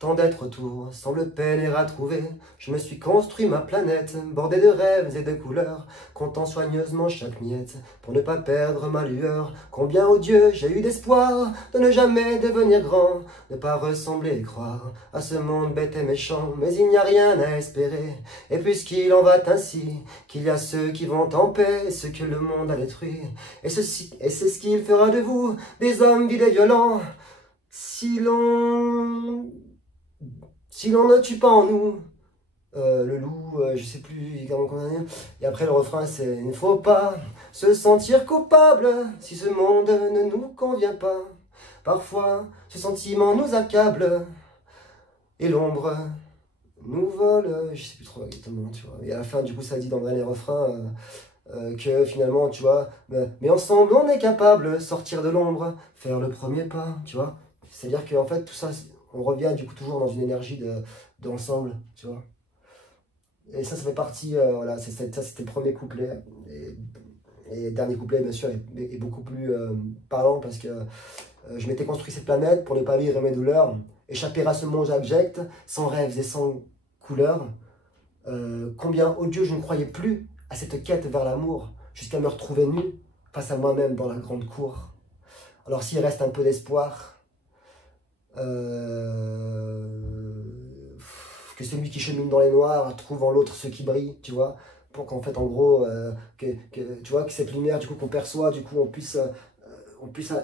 tant d'êtres autour semblent peiner à trouver. Je me suis construit ma planète, bordée de rêves et de couleurs, comptant soigneusement chaque miette pour ne pas perdre ma lueur. Combien, ô Dieu, j'ai eu d'espoir de ne jamais devenir grand, ne pas ressembler et croire à ce monde bête et méchant. Mais il n'y a rien à espérer, et puisqu'il en va ainsi, qu'il y a ceux qui vont en paix, et ceux que le monde a détruit. Et c'est ce qu'il fera de vous, des hommes vides et violents, si l'on ne tue pas en nous le loup, je sais plus comment on dit. Et après le refrain c'est: il ne faut pas se sentir coupable si ce monde ne nous convient pas. Parfois ce sentiment nous accable et l'ombre nous vole. Je sais plus trop exactement, tu vois. Et à la fin du coup ça dit dans le dernier refrain que finalement tu vois, mais ensemble on est capable sortir de l'ombre, faire le premier pas, tu vois. C'est à dire qu'en fait tout ça, on revient du coup toujours dans une énergie d'ensemble, tu vois. Et ça fait partie, voilà, ça c'était le premier couplet. Et le dernier couplet, bien sûr, est beaucoup plus parlant parce que je m'étais construit cette planète pour ne pas vivre mes douleurs, échapper à ce monde abject, sans rêves et sans couleurs. Combien, ô Dieu, je ne croyais plus à cette quête vers l'amour, jusqu'à me retrouver nu face à moi-même dans la grande cour. Alors s'il reste un peu d'espoir, que celui qui chemine dans les noirs trouve en l'autre ce qui brille, tu vois, pour qu'en fait, en gros, tu vois, que cette lumière, du coup, qu'on perçoit, du coup, on puisse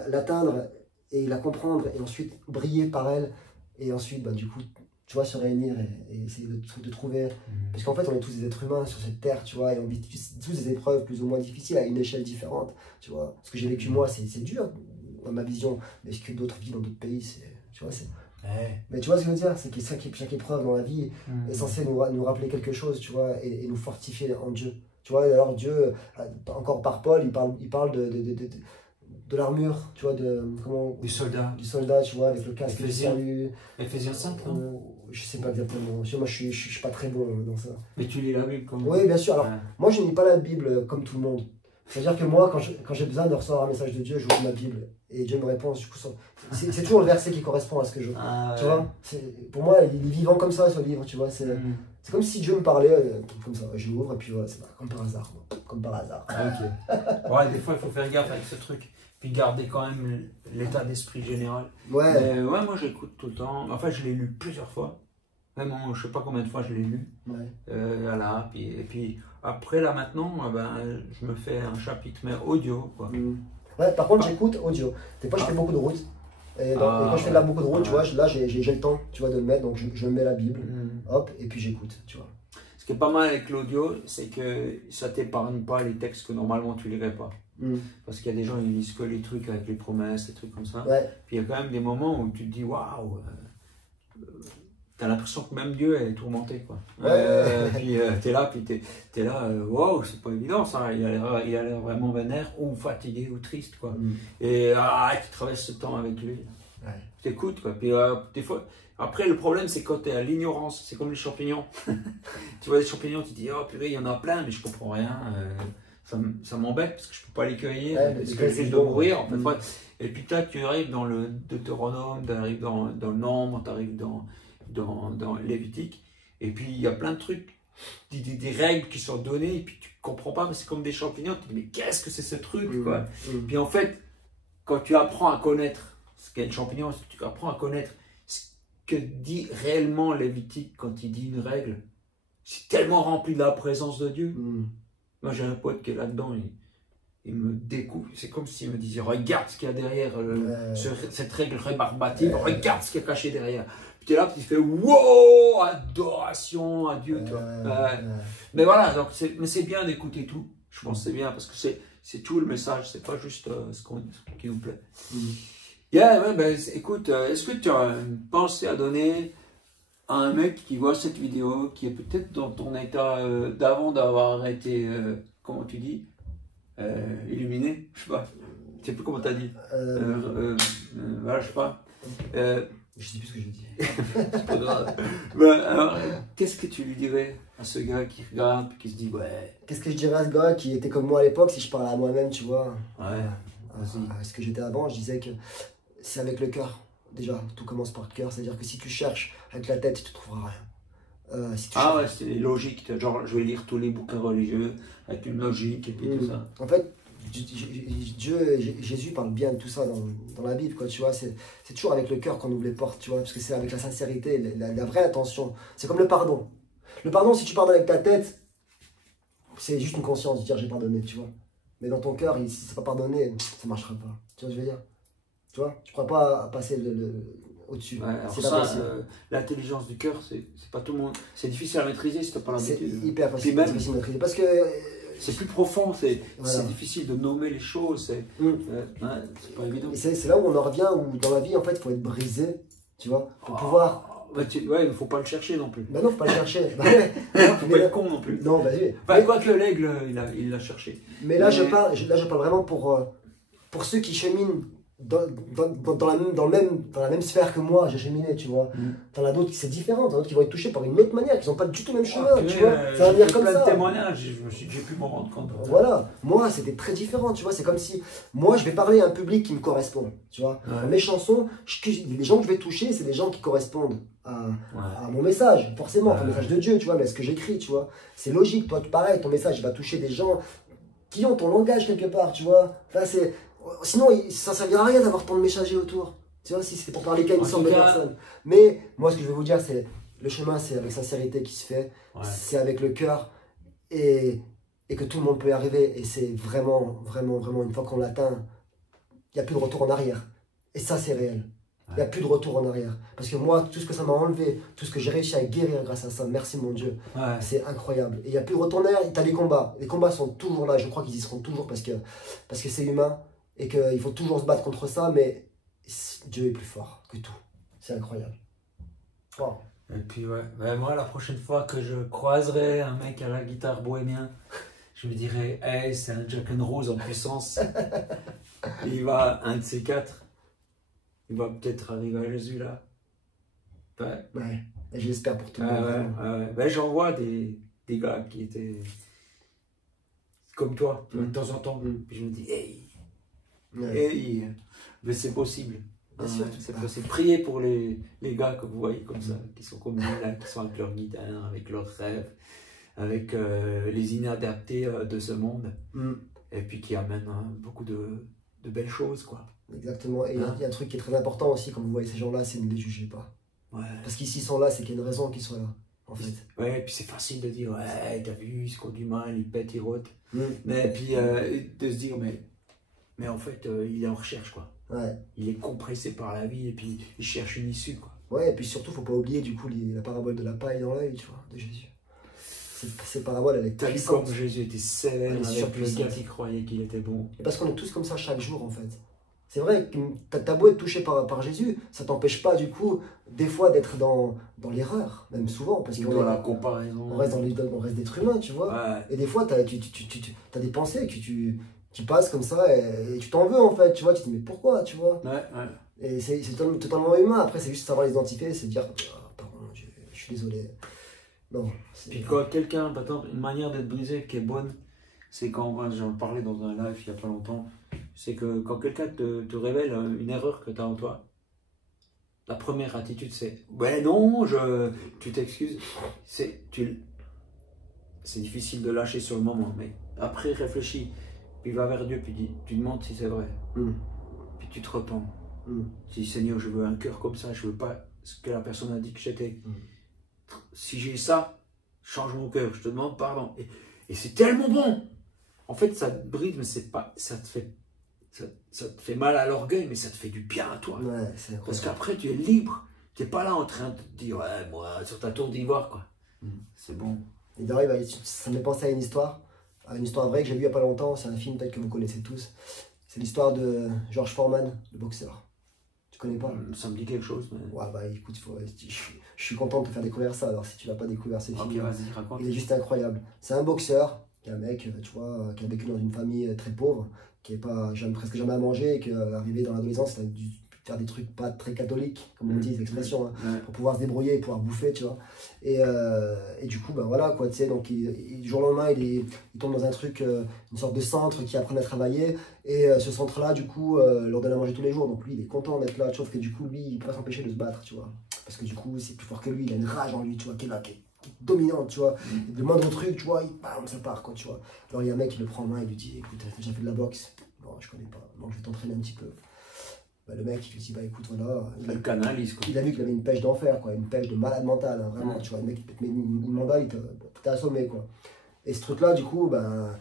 l'atteindre et la comprendre, et ensuite briller par elle, et ensuite, bah, du coup, tu vois, se réunir et essayer de trouver... Parce qu'en fait, on est tous des êtres humains sur cette terre, tu vois, et on vit tous des épreuves plus ou moins difficiles à une échelle différente, tu vois. Ce que j'ai vécu, moi, c'est dur, dans ma vision, mais ce que d'autres vivent dans d'autres pays, tu vois, c'est... Ouais. Mais tu vois ce que je veux dire, c'est que chaque épreuve dans la vie est censée nous rappeler quelque chose, tu vois, et nous fortifier en Dieu. Tu vois, alors Dieu, encore par Paul, il parle de l'armure, tu vois, Du soldat. du soldat, tu vois, avec le casque du salut. Éphésiens 5, non? Je sais pas exactement. Moi, je suis pas très bon dans ça. Mais tu lis la Bible comme Oui, bien sûr. Alors, ouais. moi, je ne lis pas la Bible comme tout le monde. C'est-à-dire que moi, quand j'ai besoin de recevoir un message de Dieu, je ouvre ma Bible et Dieu me répond. Du coup, c'est toujours le verset qui correspond à ce que je veux. Ah, tu vois, pour moi, il est vivant comme ça, ce livre. Tu vois, c'est comme si Dieu me parlait comme ça. Je l'ouvre et puis voilà, c'est comme par hasard. Comme par hasard. Ok. Ouais, des fois, il faut faire gaffe avec ce truc. Puis garder quand même l'état d'esprit général. Ouais. Mais, ouais, moi, j'écoute tout le temps. Enfin, je l'ai lu plusieurs fois. Vraiment, je sais pas combien de fois je l'ai lu. Ouais. Voilà. Et puis, après, là, maintenant, je me fais un chapitre, mais audio, quoi. Ouais, par contre, j'écoute audio. Des fois, je fais beaucoup de route. Et quand je fais là beaucoup de route, tu vois, là, j'ai le temps, tu vois, de le mettre. Donc, je mets la Bible, hop, et puis j'écoute, tu vois. Ce qui est pas mal avec l'audio, c'est que ça t'épargne pas les textes que normalement tu lirais pas. Parce qu'il y a des gens, ils lisent que les trucs avec les promesses, des trucs comme ça. Ouais. Puis il y a quand même des moments où tu te dis, waouh, t'as l'impression que même Dieu est tourmenté, quoi. Puis t'es là, waouh, c'est pas évident ça. Il a l'air vraiment vénère ou fatigué ou triste, quoi. Et tu traverses ce temps avec lui. Ouais. Tu t'écoutes, quoi. Puis des fois. Après, le problème, c'est quand tu es à l'ignorance, c'est comme les champignons. Tu vois les champignons, tu te dis, oh purée, il y en a plein, mais je comprends rien. Ça m'embête parce que je peux pas les cueillir, parce que je risque de mourir. En fait. Et puis là, tu arrives dans le Deutéronome, tu arrives dans le Nombre, tu arrives dans Lévitique. Et puis, il y a plein de trucs, des règles qui sont données, et puis tu comprends pas, mais c'est comme des champignons. Tu te dis, mais qu'est-ce que c'est ce truc, quoi. Puis en fait, quand tu apprends à connaître ce qu'est le champignon, tu apprends à connaître que dit réellement Lévitique quand il dit une règle, c'est tellement rempli de la présence de Dieu. Moi j'ai un pote qui est là-dedans, il me découvre, c'est comme s'il me disait regarde ce qu'il y a derrière cette règle rébarbative, regarde ce qui est caché derrière. Puis tu es là, puis tu fais wow, adoration à Dieu. Mais voilà, donc c'est bien d'écouter tout, je pense que c'est bien parce que c'est tout le message, c'est pas juste ce qui nous plaît. Yeah, ouais, écoute, est-ce que tu as une pensée à donner à un mec qui voit cette vidéo, qui est peut-être dans ton état d'avant d'avoir été, comment tu dis, illuminé, je sais pas, je sais plus comment tu as dit, voilà, je sais pas. Je sais plus ce que je dis. C'est pas grave. Alors, qu'est-ce que tu lui dirais à ce gars qui regarde, qui se dit, ouais. Qu'est-ce que je dirais à ce gars qui était comme moi à l'époque, si je parlais à moi-même, tu vois. Ouais. Ce que j'étais avant, je disais que c'est avec le cœur. Déjà, tout commence par le cœur. C'est-à-dire que si tu cherches avec la tête, tu ne trouveras rien. Ouais, c'est logique. Genre, je vais lire tous les bouquins religieux avec une logique et puis tout ça. En fait, Jésus parle bien de tout ça dans la Bible, quoi, tu vois. C'est toujours avec le cœur qu'on ouvre les portes, tu vois, parce que c'est avec la sincérité, la vraie intention. C'est comme le pardon. Le pardon, si tu pardonnes avec ta tête, c'est juste une conscience de dire j'ai pardonné, tu vois. Mais dans ton cœur, si c'est pas pardonné, ça marchera pas. Tu vois ce que je veux dire? Tu vois, tu ne pourras pas passer au-dessus. Ouais, c'est ça, l'intelligence du cœur, c'est pas tout le monde. C'est difficile à maîtriser si tu n'as pas l'habitude. C'est hyper difficile à maîtriser parce que c'est plus profond, c'est difficile de nommer les choses, c'est pas évident. C'est là où on en revient, où dans la vie, en fait, il faut être brisé, tu vois, pour pouvoir. Ouais, il ne faut pas le chercher non plus. Bah non, faut pas le chercher. Il ne faut pas être con non plus. Non, vas-y. Enfin, quoi que l'aigle, il l'a cherché. Mais là, je parle vraiment pour ceux qui cheminent dans la même sphère que moi, j'ai cheminé, tu vois. T'en as d'autres qui c'est différent, t'en as d'autres qui vont être touchés par une autre manière, qui n'ont pas du tout le même chemin, tu vois. Ça va venir comme ça. J'ai plein de témoignages, j'ai pu m'en rendre compte. Voilà, moi c'était très différent, tu vois. C'est comme si moi je vais parler à un public qui me correspond, tu vois. Dans mes chansons, les gens que je vais toucher, c'est des gens qui correspondent à mon message, forcément, au message de Dieu, tu vois, mais à ce que j'écris, tu vois. C'est logique, toi, pareil, ton message va toucher des gens qui ont ton langage quelque part, tu vois. Enfin, sinon, ça ne servira à rien d'avoir tant de messagers autour. Tu vois, si c'était pour parler qu'à une sorte de personne. Mais moi, ce que je vais vous dire, c'est le chemin, c'est avec sincérité qui se fait. C'est avec le cœur et que tout le monde peut y arriver. Et c'est vraiment, vraiment, vraiment, une fois qu'on l'atteint, il n'y a plus de retour en arrière. Et ça, c'est réel. Il n'y a plus de retour en arrière. Parce que moi, tout ce que ça m'a enlevé, tout ce que j'ai réussi à guérir grâce à ça, merci mon Dieu, c'est incroyable. Et il n'y a plus de retour en arrière, tu as des combats. Les combats sont toujours là, je crois qu'ils y seront toujours parce que c'est humain et qu'il faut toujours se battre contre ça, mais Dieu est plus fort que tout. C'est incroyable. Wow. Et puis moi, la prochaine fois que je croiserai un mec à la guitare bohémien, je me dirai, hey, c'est un Jack and Rose en puissance. Il va, un de ces quatre. Il va peut-être arriver à Jésus là. Ouais, j'espère pour tout le monde. J'en vois des gars qui étaient comme toi, de temps en temps. Puis je me dis, hey, mais c'est possible. C'est possible. Priez pour les gars que vous voyez comme ça, qui sont comme nous là, qui sont avec leur guitare, avec leurs rêves, avec les inadaptés de ce monde, et puis qui amènent beaucoup de belles choses, quoi. Exactement, et il y a un truc qui est très important aussi quand vous voyez ces gens-là, c'est ne les jugez pas. Parce qu'ici ils sont là, c'est qu'il y a une raison qu'ils soient là, en fait. Ouais, et puis c'est facile de dire, ouais, t'as vu, il se conduit mal, il pète, il rote. Mais puis de se dire, mais en fait, il est en recherche, quoi. Il est compressé par la vie et puis il cherche une issue, quoi. Ouais, et puis surtout, faut pas oublier du coup la parabole de la paille dans l'œil, tu vois, de Jésus. Cette parabole, elle est puissante. Comme Jésus était sévère avec les gars qui croyaient qu'il était bon. Et parce qu'on est tous comme ça chaque jour, en fait. C'est vrai que t'as beau être touché par Jésus, ça t'empêche pas du coup, des fois, d'être dans l'erreur, même souvent. Parce qu'on la comparaison. On reste d'être humain, tu vois. Et des fois, t'as des pensées qui passent comme ça et tu t'en veux en fait, tu vois. Tu te dis, mais pourquoi, tu vois. Et c'est totalement humain. Après, c'est juste savoir les identifier, c'est dire, pardon, je suis désolé. Non. Puis quand quelqu'un, une manière d'être brisé qui est bonne, c'est quand, j'en parlais dans un live il n'y a pas longtemps, c'est que quand quelqu'un te révèle une erreur que tu as en toi, la première attitude c'est « ouais non, tu t'excuses ». C'est difficile de lâcher sur le moment, mais après réfléchis, puis va vers Dieu, puis tu demandes si c'est vrai. Puis tu te repens. Tu dis « Seigneur, je veux un cœur comme ça, je veux pas ce que la personne a dit que j'étais. Si j'ai ça, change mon cœur, je te demande pardon. » Et c'est tellement bon. En fait, ça te brise, mais c'est pas, ça te fait mal à l'orgueil, mais ça te fait du bien à toi. Parce qu'après, tu es libre. Tu n'es pas là en train de te dire, ouais, moi, sur ta tour d'ivoire, quoi. C'est bon. Et d'ailleurs, ça me fait penser à une histoire vraie que j'ai vue il n'y a pas longtemps. C'est un film peut-être que vous connaissez tous. C'est l'histoire de George Foreman, le boxeur. Tu connais pas? Ça me dit quelque chose. Mais... Ouais, bah écoute, je suis content de te faire découvrir ça. Alors, si tu l'as pas découvert, c'est film. Vas-y, raconte. Il est juste incroyable. C'est un boxeur. Un mec, tu vois, qui a vécu dans une famille très pauvre, qui n'est pas presque jamais à manger, et qui est arrivé dans l'adolescence, il a dû faire des trucs pas très catholiques, comme on dit, l'expression, pour pouvoir se débrouiller et pouvoir bouffer, tu vois. Et du coup, ben voilà, quoi, tu sais, donc du jour au lendemain, il tombe dans un truc, une sorte de centre qui apprend à travailler, et ce centre-là, du coup, leur donne à manger tous les jours, donc lui, il est content d'être là, sauf que du coup, lui, il ne peut pas s'empêcher de se battre, tu vois. Parce que du coup, c'est plus fort que lui, il a une rage en lui, tu vois, qui est là, qui est dominante, tu vois. Le moindre truc, tu vois, bam, ça part, quoi, tu vois. Alors il y a un mec qui le prend en main et lui dit, écoute, t'as déjà fait de la boxe? Non, je connais pas. Non, je vais t'entraîner un petit peu. Bah, le mec, il lui dit, bah écoute, voilà. Il canalise, quoi. Il a vu qu'il avait une pêche d'enfer, quoi, une pêche de malade mental, hein, vraiment, tu vois. Le mec, il te met une mandale, il t'a assommé, quoi. Et ce truc-là, du coup, ben,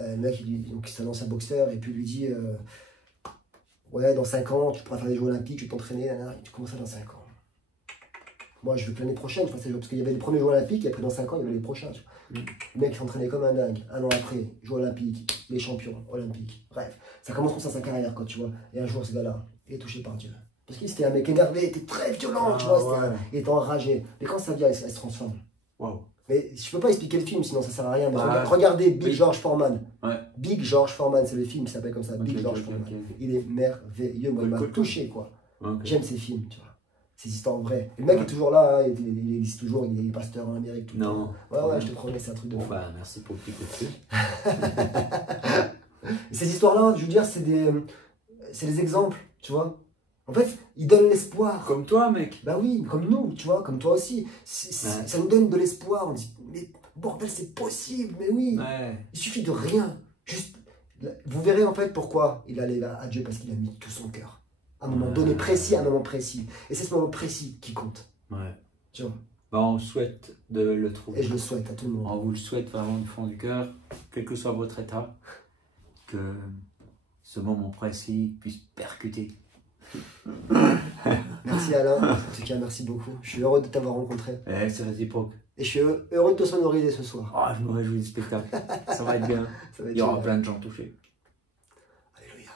le mec, il s'annonce un boxeur et puis il lui dit, ouais, dans 5 ans, tu pourras faire des Jeux Olympiques, je vais t'entraîner, tu commences ça dans 5 ans. Moi, je veux que l'année prochaine, parce qu'il y avait les premiers Jeux Olympiques, et après dans 5 ans, il y avait les prochains. Le mec s'entraînait comme un dingue. Un an après, Jeux Olympiques, les champions olympiques. Bref, ça commence comme ça sa carrière, quoi, tu vois. Et un jour, ce gars-là, il est touché par Dieu. Parce qu'il était un mec énervé, il était très violent, tu vois. Il était enragé. Mais quand ça vient, elle se transforme. Wow. Mais je peux pas expliquer le film, sinon ça sert à rien. Mais Ah, regardez Big oui. George Foreman. Ouais. Big George Foreman, c'est le film qui s'appelle comme ça. Ok, Big ok, George ok, Foreman. ok, ok. Il est merveilleux. Moi, il m'a Cool. touché, quoi. Ok. J'aime ces films, tu vois. Ces histoires vraies. Et le mec est toujours là, hein, il existe toujours, il est pasteur en Amérique tout le Non. temps. Ouais, je te promets, c'est un truc de Bon, fou. bah, merci pour le petit coup de fil. Et ces histoires-là, je veux dire, c'est des exemples, tu vois. En fait, ils donnent l'espoir. Comme toi, mec. Bah oui, comme nous, tu vois, comme toi aussi. Ouais. Ça nous donne de l'espoir. On dit, mais bordel, c'est possible, mais oui. Ouais. Il suffit de rien. Juste, vous verrez en fait pourquoi il allait à Dieu, parce qu'il a mis tout son cœur. À un moment donné précis, à un moment précis. Et c'est ce moment précis qui compte. Ouais. Tu vois. Bah, on souhaite de le trouver. Et je le souhaite à tout le monde. On vous le souhaite vraiment du fond du cœur, quel que soit votre état, que ce moment précis puisse percuter. Merci Alain. En tout cas, merci beaucoup. Je suis heureux de t'avoir rencontré. C'est réciproque. Et je suis heureux de te sonoriser ce soir. Oh, je me réjouis du spectacle. Ça va être bien. Ça va être Il y aura génial. plein de gens touchés. Alléluia.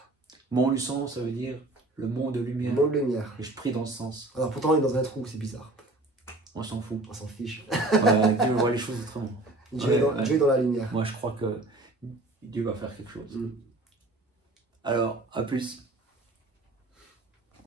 Montluçon, ça veut dire le monde de lumière. Monde de lumière. Et je prie dans ce sens. Alors pourtant, on est dans un trou, c'est bizarre. On s'en fout. On s'en fiche. Dieu voit les choses autrement. Dieu est dans la lumière. Moi, je crois que Dieu va faire quelque chose. Mm. Alors, à plus.